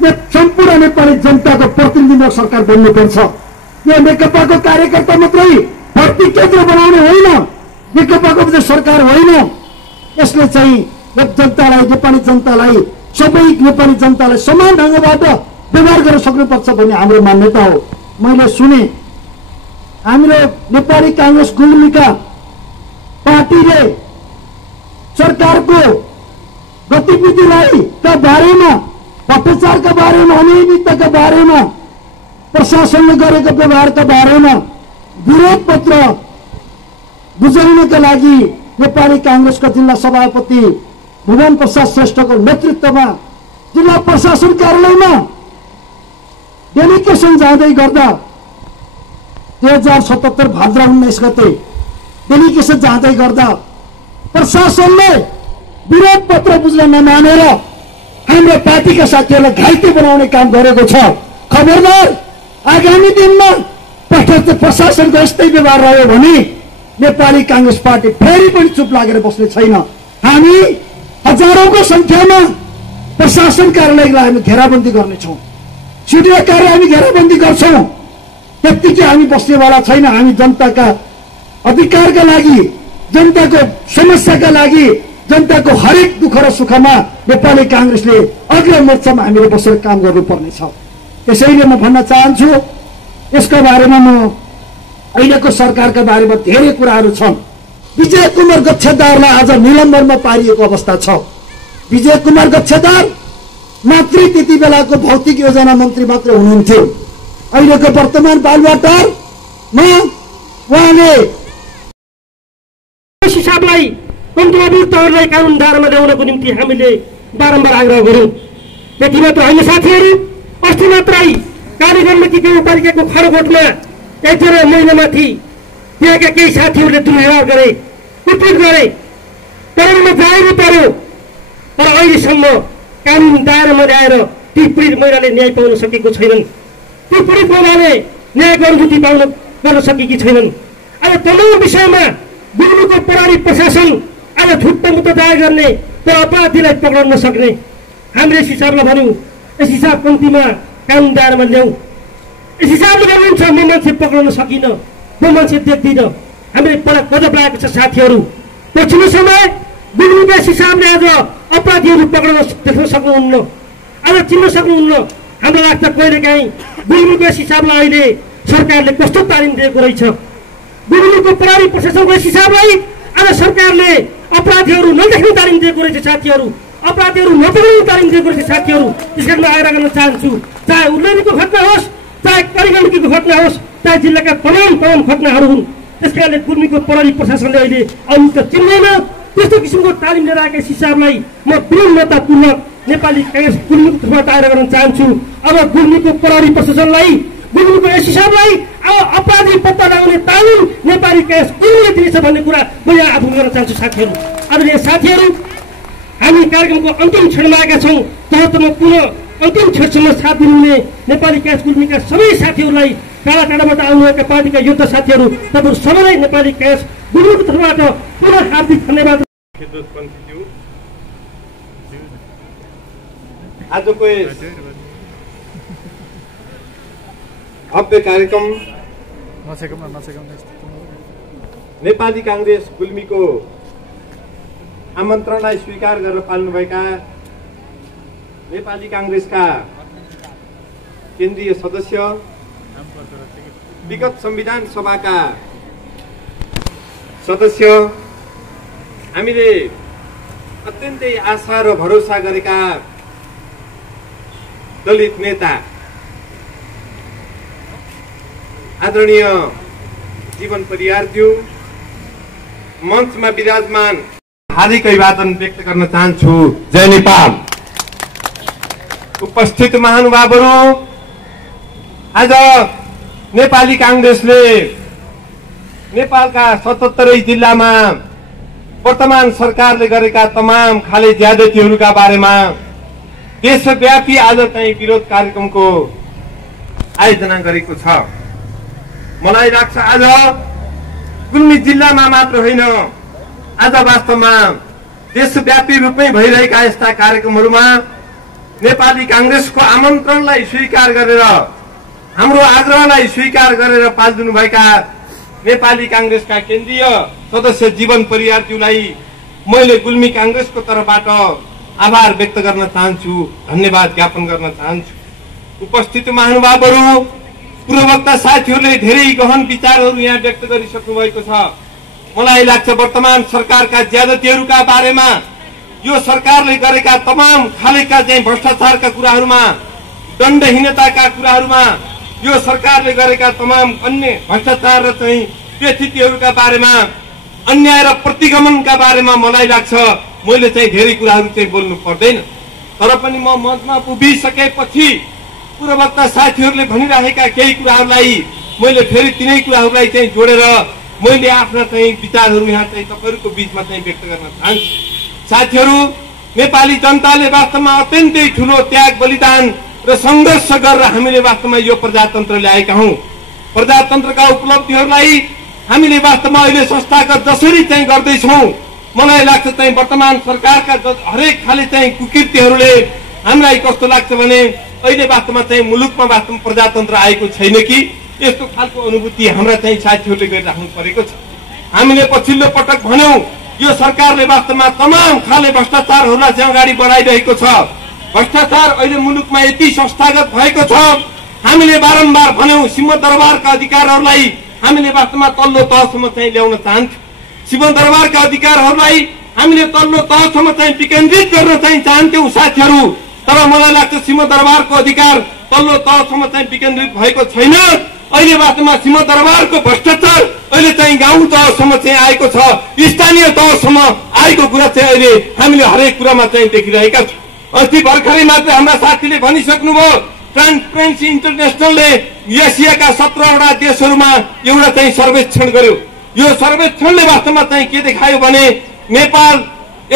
यो सम्पूर्ण नेपाली जनताको प्रतिनिधित्व सरकार बन्नुपर्छ। यो नेकपाको कार्यकर्ता मात्रै भर्ती केन्द्र बनाउने होइन, नेकपाको सरकार होइन। यसले चाहिँ जनतालाई, नेपाली जनतालाई, सबै नेपाली जनतालाई समान ढङ्गबाट व्यवहार गर्न सक्नुपर्छ भन्ने हाम्रो मान्यता हो। मैले सुने हाम्रो नेपाली कांग्रेस गुल्मीका पार्टीले सरकारको गतिविधिलाई का बारेमा, भ्रष्टाचारका बारेमा, अनियमितताका बारेमा, प्रशासनले गरेको व्यवहारका बारेमा विरोध पत्र बुझाउनका लागि नेपाली कांग्रेसका जिल्ला सभापति भुवन प्रसाद श्रेष्ठको नेतृत्वमा जिल्ला प्रशासन कार्यालयमा डेलिगेसन जाँदै गर्दा 2077 भाद्र 19 गते डेलिगेसन जाँदै गर्दा प्रशासनले विरोध पत्र बुझ्न नमानेर हाम्रो पार्टीका साथीहरूलाई घाइते बनाउने काम गरेको छ। खबरदार, आगामी दिनमा प्रशासनको यस्तै व्यवहार रह्यो भने नेपाली कांग्रेस पार्टी फेरि पनि चुप लागेर बस्ने छैन। हामी हजारौंको संख्यामा प्रशासन कार्यालयलाई हामी घेराबन्दी गर्नेछौँ, सिडिओ कार्यालय हामी घेराबन्दी गर्छौँ। त्यतिकै हामी बस्नेवाला छैन। हामी जनताका अधिकारका लागि, जनताको समस्याका लागि, जनताको हरेक दुःख र सुखमा नेपाली कांग्रेसले अग्लो मोर्चामा हामीले बसेर काम गर्नुपर्नेछ। त्यसैले म भन्न चाहन्छु, यसको बारेमा म अहिलेको सरकारका बारेमा धेरै कुराहरू छन्। विजय कुमार गच्छेदारलाई आज निलम्बनमा पारिएको अवस्था छ। विजय कुमार गच्छेदार मात्रै त्यति बेलाको भौतिक योजना मन्त्री मात्रै हुनुहुन्थ्यो। अहिलेको वर्तमान बालुवाटारमा उहाँले हिसाबलाई अभियुक्तहरूलाई कानुन दायरामा ल्याउनको निम्ति हामीले बारम्बार आग्रह गर्यौं। त्यति मात्र होइन साथीहरू, अस्ति मात्रै कालीगञ्ज नगरपालिकाको खरगोटमा एकजना महिलामाथि त्यहाँका केही साथीहरूले दुर्व्यवहार गरे, कुटपिट गरे, तरुणमा जानु पर्यो। तर अहिलेसम्म कानुन दायरामा ल्याएर ती पीडित महिलाले न्याय पाउन सकेको छैनन्। ती पीडित महिलाले न्यायको अनुभूति गर्न सकेकी छैनन्। अब तमाम विषयमा गुल्मीको प्रहरी प्रशासन आज झुट्टो मुद्दा दायर गर्ने, त्यो अपराधीलाई पक्राउन नसक्ने, हामीले यस हिसाबलाई भन्यौँ, यस हिसाब कम्तीमा कानुन दायरामा ल्याउँ। यस हिसाबले गर्नुहुन्छ म मान्छे पक्राउन सकिनँ, म मान्छे देख्दिनँ। हामीले पहिला गजब लागेको छ साथीहरू। पछिल्लो समय गुल्मीको यस हिसाबले आज अपराधीहरू पक्राउन देख्न सक्नुहुन्न, आज चिन्न सक्नुहुन्न। हामीलाई लाग्छ कहिलेकाहीँ गुल्मीको यस हिसाबलाई अहिले सरकारले कस्तो तालिम दिएको रहेछ। गुल्मीको प्रहरी प्रशासनको यस हिसाबलाई आज सरकारले अपराधीहरू नदेख्ने तालिम दिएको रहेछ साथीहरू, अपराधीहरू नपक्राउने तालिम दिएको रहेछ साथीहरू। त्यसकारण म आग्रह गर्न चाहन्छु, चाहे उल्लेनीको घटना होस्, चाहे करिगण्डकीको घटना होस्, चाहे जिल्लाका तमाम घटनाहरू हुन्, त्यसकारणले गुल्मीको प्रहरी प्रशासनले अहिले अरू त चिन्दैन। त्यस्तो किसिमको तालिम लिएर आएको हिसाबलाई म विनम्रतापूर्वक नेपाली काङ्ग्रेस गुल्मीको तर्फबाट आग्रह गर्न चाहन्छु। अब गुल्मीको प्रहरी प्रशासनलाई, गुल्मीको यस हिसाबलाई अब अपराधी पत्ता लगाउने तालिम नेपाली काङ्ग्रेस गुल्मीले दिनेछ भन्ने कुरा म यहाँ आह्वान गर्न चाहन्छु साथीहरू। आदरणीय साथीहरू, हामी कार्यक्रमको अन्तिम क्षणमा आएका छौँ। तहसम्म पुनः अन्तिम क्षणसम्म साथ दिनुहुने नेपाली काङ्ग्रेस गुल्मीका सबै साथीहरूलाई, टाढा टाढाबाट आउनुभएका पार्टीका योद्धा साथीहरू, तपाईँहरू सबैलाई नेपाली काङ्ग्रेस गुल्मीको तर्फबाट पुनः हार्दिक धन्यवाद। आजको भव्य कार्यक्रम नेपाली काङ्ग्रेस गुल्मीको आमन्त्रणलाई स्वीकार गरेर पाल्नुभएका नेपाली काङ्ग्रेसका केन्द्रीय सदस्य, विगत संविधान सभाका सदस्य, हामीले अत्यन्तै आशा र भरोसा गरेका दलित नेता आदरणीय जीवन परियारज्यू, मञ्चमा विराजमान हार्दिक अभिवादन व्यक्त गर्न चाहन्छु। जय नेपाल। उपस्थित महानुभावहरू, आज नेपाली काङ्ग्रेसले नेपालका 77 जिल्लामा वर्तमान सरकारले गरेका तमाम खाले ज्यादतीहरूका बारेमा देशव्यापी आज चाहिँ विरोध कार्यक्रमको आयोजना गरेको छ। मलाई लाग्छ आज गुल्मी जिल्लामा मात्र होइन, आज वास्तवमा देशव्यापी रूपमै भइरहेका यस्ता कार्यक्रमहरूमा नेपाली काङ्ग्रेसको आमन्त्रणलाई स्वीकार गरेर, हाम्रो आग्रहलाई स्वीकार गरेर पाल्दिनुभएका नेपाली काङ्ग्रेसका केन्द्रीय सदस्य जीवन परियारज्यूलाई मैले गुल्मी काङ्ग्रेसको तर्फबाट आभार व्यक्त गर्न चाहन्छु, धन्यवाद ज्ञापन गर्न चाहन्छु। उपस्थित महानुभावहरू, पूर्ववक्ता साथीहरूले धेरै गहन विचारहरू यहाँ व्यक्त गरिसक्नु भएको छ। मलाई लाग्छ वर्तमान सरकारका ज्यादतीहरूका बारेमा, यो सरकारले गरेका तमाम खालेका चाहिँ भ्रष्टाचारका कुराहरूमा, दण्डहीनताका कुराहरूमा, यो सरकारले गरेका तमाम अन्य भ्रष्टाचार र चाहिँ व्यथितिहरूका बारेमा, अन्याय र प्रतिगमनका बारेमा मलाई लाग्छ मैले चाहिँ धेरै कुराहरू चाहिँ बोल्नु पर्दैन। तर पनि म मञ्चमा उभिसकेपछि पूर्ववक्ता साथीहरूले भनिरहेका केही कुराहरूलाई मैले फेरि तिनै कुराहरूलाई चाहिँ जोडेर मैले आफ्ना चाहिँ विचारहरू यहाँ चाहिँ तपाईँहरूको बिचमा चाहिँ व्यक्त गर्न चाहन्छु। साथीहरू, नेपाली जनताले वास्तवमा अत्यन्तै ठुलो त्याग, बलिदान र सङ्घर्ष गरेर हामीले वास्तवमा यो प्रजातन्त्र ल्याएका हौँ। प्रजातन्त्रका उपलब्धिहरूलाई हामीले वास्तवमा अहिले संस्थागत जसरी चाहिँ गर्दैछौँ, मलाई लाग्छ चाहिँ वर्तमान सरकारका हरेक खाले चाहिँ कुकृत्यहरूले हामीलाई कस्तो लाग्छ भने अहिले वास्तवमा चाहिँ मुलुकमा वास्तवमा प्रजातन्त्र आएको छैन कि, यस्तो खालको अनुभूति हाम्रा चाहिँ साथीहरूले गरिराख्नु परेको छ। हामीले पछिल्लो पटक भन्यौँ, यो सरकारले वास्तवमा तमाम खाले भ्रष्टाचारहरूलाई चाहिँ अगाडि बढाइरहेको छ। भ्रष्टाचार अहिले मुलुकमा यति संस्थागत भएको छ, हामीले बारम्बार भन्यौँ सिंहदरबारका अधिकारहरूलाई हामीले वास्तवमा तल्लो तहसम्म चाहिँ ल्याउन चाहन्छौँ। सिंहदरबारका अधिकारहरूलाई हामीले तल्लो तहसम्म चाहिँ विकेन्द्रित गर्न चाहिँ चाहन्थ्यौँ साथीहरू। तर मलाई लाग्छ सिंहदरबारको अधिकार तल्लो तहसम्म चाहिँ विकेन्द्रित भएको छैन। अहिले वास्तवमा सिंहदरबारको भ्रष्टाचार अहिले चाहिँ गाउँ तहसम्म चाहिँ आएको छ, स्थानीय तहसम्म आएको कुरा चाहिँ अहिले हामीले हरेक कुरामा चाहिँ देखिरहेका छौँ। अस्ति भर्खरै मात्र हाम्रा साथीले भनिसक्नुभयो, ट्रान्सपेरेन्सी इन्टरनेसनलले एसियाका 17वटा देशहरूमा एउटा चाहिँ सर्वेक्षण गर्यो। यो सर्वेक्षणले वास्तवमा चाहिँ के देखायो भने नेपाल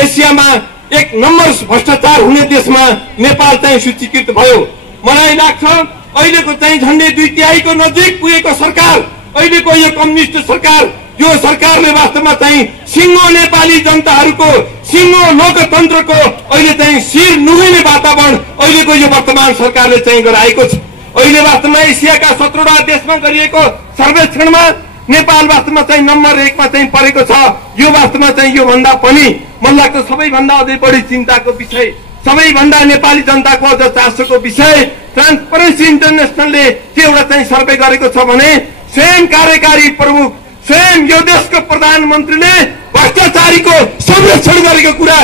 एसियामा 1 नम्बर भ्रष्टाचार हुने देशमा नेपाल चाहिँ सूचीकृत भयो। मलाई लाग्छ अहिलेको चाहिँ झन्डै 2/3 नजिक पुगेको सरकार, अहिलेको यो कम्युनिस्ट सरकार, यो सरकारले वास्तवमा चाहिँ सिङ्गो नेपाली जनताहरूको सिङ्गो लोकतन्त्रको अहिले चाहिँ शिर नुहाउने वातावरण अहिलेको यो वर्तमान सरकारले चाहिँ गराएको छ। अहिले वास्तवमा एसियाका 17वटा देशमा गरिएको सर्वेक्षणमा नेपाल वास्तवमा चाहिँ नम्बर 1 मा चाहिँ परेको छ। यो वास्तवमा चाहिँ यो भन्दा पनि मलाई लाग्छ सबैभन्दा अझै बढी चिन्ताको विषय, सबैभन्दा नेपाली जनताको अझ चासोको विषय ट्रान्सपरेन्सी इन्टरनेसनलले के एउटा चाहिँ सर्वे गरेको छ भने स्वयं कार्यकारी प्रमुख स्वयं यो देशको प्रधानमन्त्रीले भ्रष्टाचारीको संरक्षण गरेको कुरा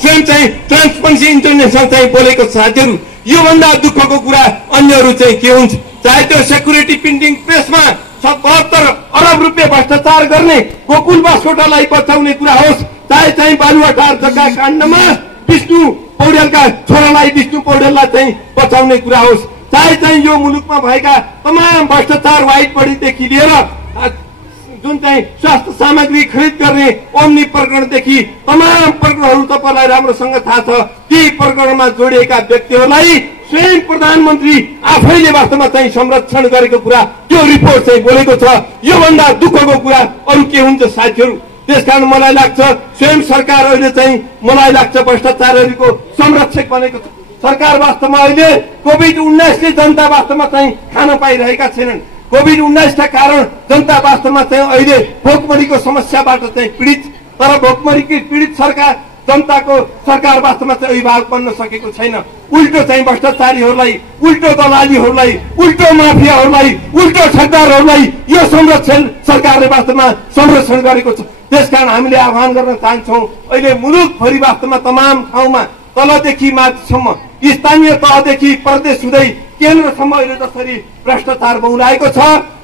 स्वयं चाहिँ ट्रान्सपरेन्सी इन्टरनेसनल चाहिँ बोलेको छ। साथीहरू योभन्दा दुःखको कुरा अन्यहरू चाहिँ के हुन्छ? चाहे त्यो सेक्युरिटी प्रिन्टिङ प्रेसमा 77 अरब रुपियाँ भ्रष्टाचार गर्ने गोकुल बास्कोटालाई बचाउने कुरा होस्, चाहे चाहिँ बालुवाटार जग्गा काण्डमा विष्णु पौडेलका छोरालाई विष्णु पौडेललाई चाहिँ बचाउने कुरा होस्, चाहे चाहिँ यो मुलुकमा भएका तमाम भ्रष्टाचार व्हाइट बडीदेखि लिएर जुन चाहिँ स्वास्थ्य सामग्री खरिद गर्ने ओम्नी प्रकरणदेखि तमाम प्रकरणहरू तपाईँलाई राम्रोसँग थाहा छ। ती प्रकरणमा जोडिएका व्यक्तिहरूलाई स्वयं प्रधानमन्त्री आफैले वास्तवमा चाहिँ संरक्षण गरेको कुरा त्यो रिपोर्ट चाहिँ बोलेको छ। योभन्दा दुःखको कुरा अरू के हुन्छ साथीहरू? त्यसकारण मलाई लाग्छ स्वयं सरकार अहिले चाहिँ मलाई लाग्छ भ्रष्टाचारीहरूको संरक्षक बनेको छ। सरकार वास्तवमा अहिले कोभिड-19ले जनता वास्तवमा चाहिँ खान पाइरहेका छैनन्। कोभिड-19 का कारण जनता वास्तवमा चाहिँ अहिले भोकमरीको समस्याबाट चाहिँ पीडित, तर भोकमरीकी पीडित सरकार जनताको सरकार वास्तवमा चाहिँ अभिभावक बन्न सकेको छैन। उल्टो चाहिँ भ्रष्टाचारीहरूलाई, उल्टो दलालीहरूलाई, उल्टो माफियाहरूलाई, उल्टो ठगदारहरूलाई यो संरक्षण सरकारले वास्तवमा संरक्षण गरेको छ। त्यसकारण हामीले आह्वान गर्न चाहन्छौँ अहिले मुलुकभरि वास्तवमा तमाम ठाउँमा तलदेखि माथिसम्म स्थानीय तहदेखि प्रदेश हुँदै केन्द्रसम्म अहिले जसरी भ्रष्टाचार बहुलाएको छ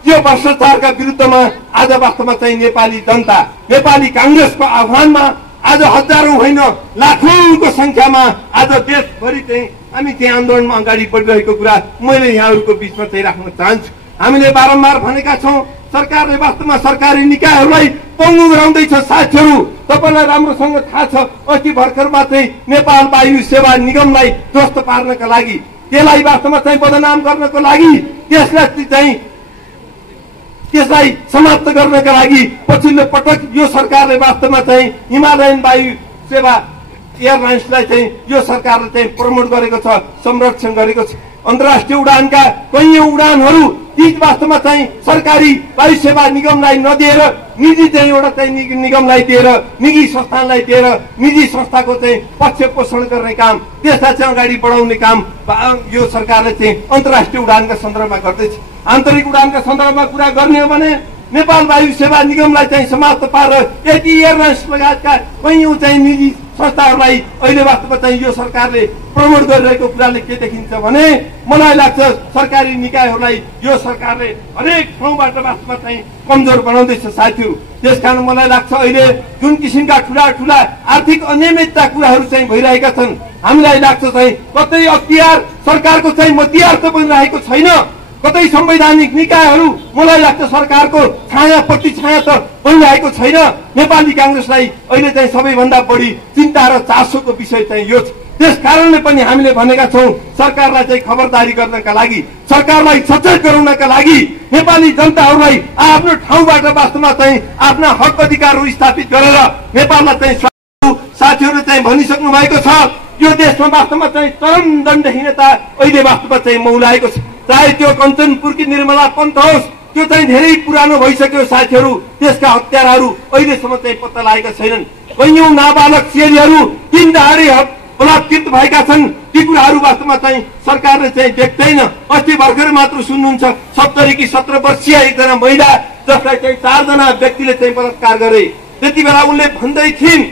यो भ्रष्टाचारका विरुद्धमा आज वास्तवमा चाहिँ नेपाली जनता नेपाली कांग्रेसको आह्वानमा आज हजारौं होइन लाखौंको संख्यामा आज देशभरि चाहिँ हामी चाहिँ आन्दोलनमा अगाडि बढिरहेको कुरा मैले यहाँहरूको बीचमा चाहिँ राख्न चाहन्छु। हामीले बारम्बार भनेका छौं सरकारले वास्तवमा सरकारी निकायहरूलाई पङ्गु गराउँदैछ। साथीहरू तपाईलाई राम्रोसँग थाहा छ अस्ति भर्खरमा चाहिँ नेपाल वायु सेवा निगमलाई ध्वस्त पार्नका लागि त्यसलाई वास्तवमा चाहिँ बदनाम गर्नको लागि त्यसलाई समाप्त गर्नका लागि पछिल्लो पटक यो सरकारले वास्तवमा चाहिँ हिमालयन वायु सेवा एयरलाइन्सलाई चाहिँ यो सरकारले चाहिँ प्रमोट गरेको छ, संरक्षण गरेको छ। अन्तर्राष्ट्रिय उडानका कैयौं उडानहरू ती वास्तवमा चाहिँ सरकारी वायु सेवा निगमलाई नदिएर निजी चाहिँ एउटा चाहिँ निगमलाई दिएर निजी संस्थानलाई दिएर निजी संस्थाको चाहिँ पक्ष पोषण गर्ने काम त्यसलाई चाहिँ अगाडि बढाउने काम यो सरकारले चाहिँ अन्तर्राष्ट्रिय उडानका सन्दर्भमा गर्दैछ। आन्तरिक उडानका सन्दर्भमा कुरा गर्ने हो भने नेपाल वायु सेवा निगमलाई चाहिँ समाप्त पारेर यति एयरलाइन्स लगायतका कैयौं चाहिँ निजी संस्थाहरूलाई अहिले वास्तवमा चाहिँ यो सरकारले प्रमोट गरिरहेको कुराले के देखिन्छ भने मलाई लाग्छ सरकारी निकायहरूलाई यो सरकारले हरेक ठाउँबाट वास्तवमा चाहिँ कमजोर बनाउँदैछ साथीहरू। त्यसकारण मलाई लाग्छ अहिले जुन किसिमका ठूला ठूला आर्थिक अनियमितता कुराहरू चाहिँ भइरहेका छन् हामीलाई लाग्छ चाहिँ कतै अख्तियार सरकारको चाहिँ मध्यस्थ बनिरहेको छैन, कतै संवैधानिक निकायहरू मलाई लाग्छ सरकारको छाया प्रतिछाया त बनिरहेको छैन। नेपाली कांग्रेसलाई अहिले चाहिँ सबैभन्दा बढी चिन्ता र चासोको विषय चाहिँ यो छ। त्यस कारणले पनि हामीले भनेका छौं सरकारलाई चाहिँ खबरदारी गर्नका लागि सरकारलाई सचेत गराउनका लागि नेपाली जनताहरूलाई आफ्नो ठाउँबाट वास्तवमा चाहिँ आफ्ना हक अधिकारहरू स्थापित गरेर नेपाललाई चाहिँ साथीहरूले चाहिँ भनिसक्नु भएको छ यो देशमा वास्तवमा चाहिँ चरम दण्डहीनता अहिले वास्तवमा चाहिँ मौलाएको छ। चाहे त्यो कञ्चनपुरकी निर्मला पन्त होस् त्यो चाहिँ धेरै पुरानो भइसक्यो साथीहरू, त्यसका हत्याराहरू अहिलेसम्म चाहिँ पत्ता लागेका छैनन्। कैयौं नाबालक चेलीहरू तीन दहाडी बलात्कृत भएका छन्, ती कुराहरू वास्तवमा चाहिँ सरकारले चाहिँ देख्दैन। अस्ति भर्खर मात्र सुन्नुहुन्छ 70 कि 17 वर्षीय एकजना महिला जसलाई चाहिँ 4 जना व्यक्तिले चाहिँ बलात्कार गरे। त्यति बेला उनले भन्दै थिइन्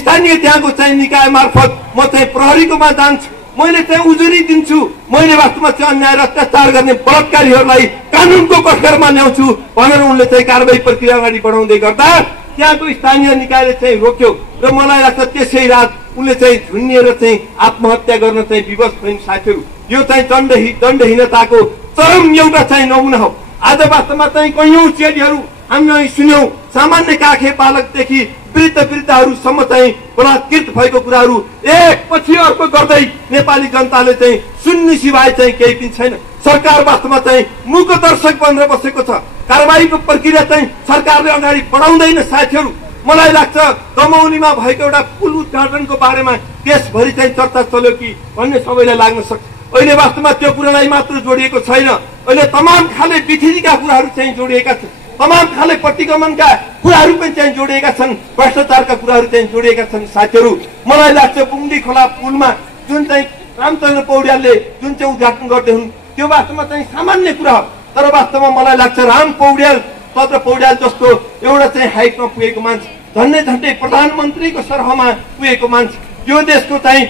स्थानीय त्यहाँको चाहिँ निकाय मार्फत म चाहिँ प्रहरीकोमा जान्छु, मैले चाहिँ उजुरी दिन्छु, मैले वास्तवमा चाहिँ अन्याय र अत्याचार गर्ने बलात्कारीहरूलाई कानुनको कठघरामा ल्याउँछु भनेर उनले चाहिँ कारबाही प्रक्रिया अगाडि बढाउँदै गर्दा त्यहाँको स्थानीय निकायले चाहिँ रोक्यो र मलाई लाग्छ त्यसै रात उनले चाहिँ झुन्निएर चाहिँ आत्महत्या गर्न चाहिँ विवश भइन्। साथीहरू यो चाहिँ दण्डहीनताको चरम एउटा चाहिँ नमुना हो। आज वास्तवमा चाहिँ कैयौं चेलीहरू हामीले सुन्यौं सामान्य काखे बालकदेखि वृद्धहरूसम्म चाहिँ बलात्कृत भएको कुराहरू एकपछि अर्को गर्दै नेपाली जनताले चाहिँ सुन्ने सिवाय चाहिँ केही पनि छैन। सरकार वास्तवमा चाहिँ मूकदर्शक बनेर बसेको छ। कारबाहीको प्रक्रिया चाहिँ सरकारले अगाडि बढाउँदैन। साथीहरू मलाई लाग्छ दमौलीमा भएको एउटा पुल उद्घाटनको बारेमा देशभरि चाहिँ चर्चा चल्यो कि भन्ने सबैलाई लाग्न सक्छ। अहिले वास्तवमा त्यो कुरालाई मात्र जोडिएको छैन, अहिले तमाम खाले बिथिरीका कुराहरू चाहिँ जोडिएका छन्, तमाम खाले प्रतिगमनका कुराहरू पनि चाहिँ जोडिएका छन्, भ्रष्टाचारका कुराहरू चाहिँ जोडिएका छन्। साथीहरू, मलाई लाग्छ बुङ्दी खोला पुलमा जुन चाहिँ रामचन्द्र पौड्यालले जुन चाहिँ उद्घाटन गर्दै हुन् त्यो वास्तवमा चाहिँ सामान्य कुरा हो, तर वास्तवमा मलाई लाग्छ राम पौड्याल चन्द्र पौड्याल जस्तो एउटा चाहिँ हाइटमा पुगेको मान्छे, झन्डै प्रधानमन्त्रीको सरहमा पुगेको मान्छे, यो देशको चाहिँ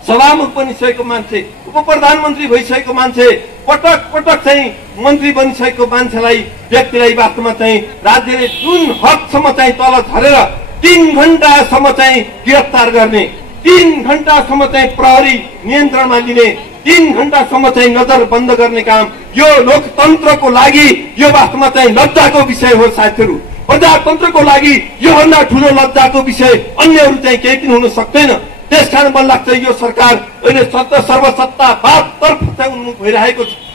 सभामुख बनिसकेको मान्छे, उप प्रधानमन्त्री भइसकेको मान्छे, पटक पटक चाहिँ मन्त्री बनिसकेको मान्छेलाई व्यक्तिलाई वास्तवमा चाहिँ राज्यले जुन हदसम्म चाहिँ तल झरेर 3 घण्टासम्म चाहिँ गिरफ्तार गर्ने, 3 घण्टासम्म चाहिँ प्रहरी नियन्त्रणमा लिने, 3 घण्टासम्म चाहिँ नजर बन्द गर्ने काम, यो लोकतन्त्रको लागि यो वास्तवमा चाहिँ लज्जाको विषय हो। साथीहरू, प्रजातन्त्रको लागि योभन्दा ठुलो लज्जाको विषय अन्यहरू चाहिँ केही पनि हुन सक्दैन। त्यसकारण मलाई लाग्छ यो सरकार अहिले सर्वसत्तावादतर्फ चाहिँ उन्मुख भइरहेको छ।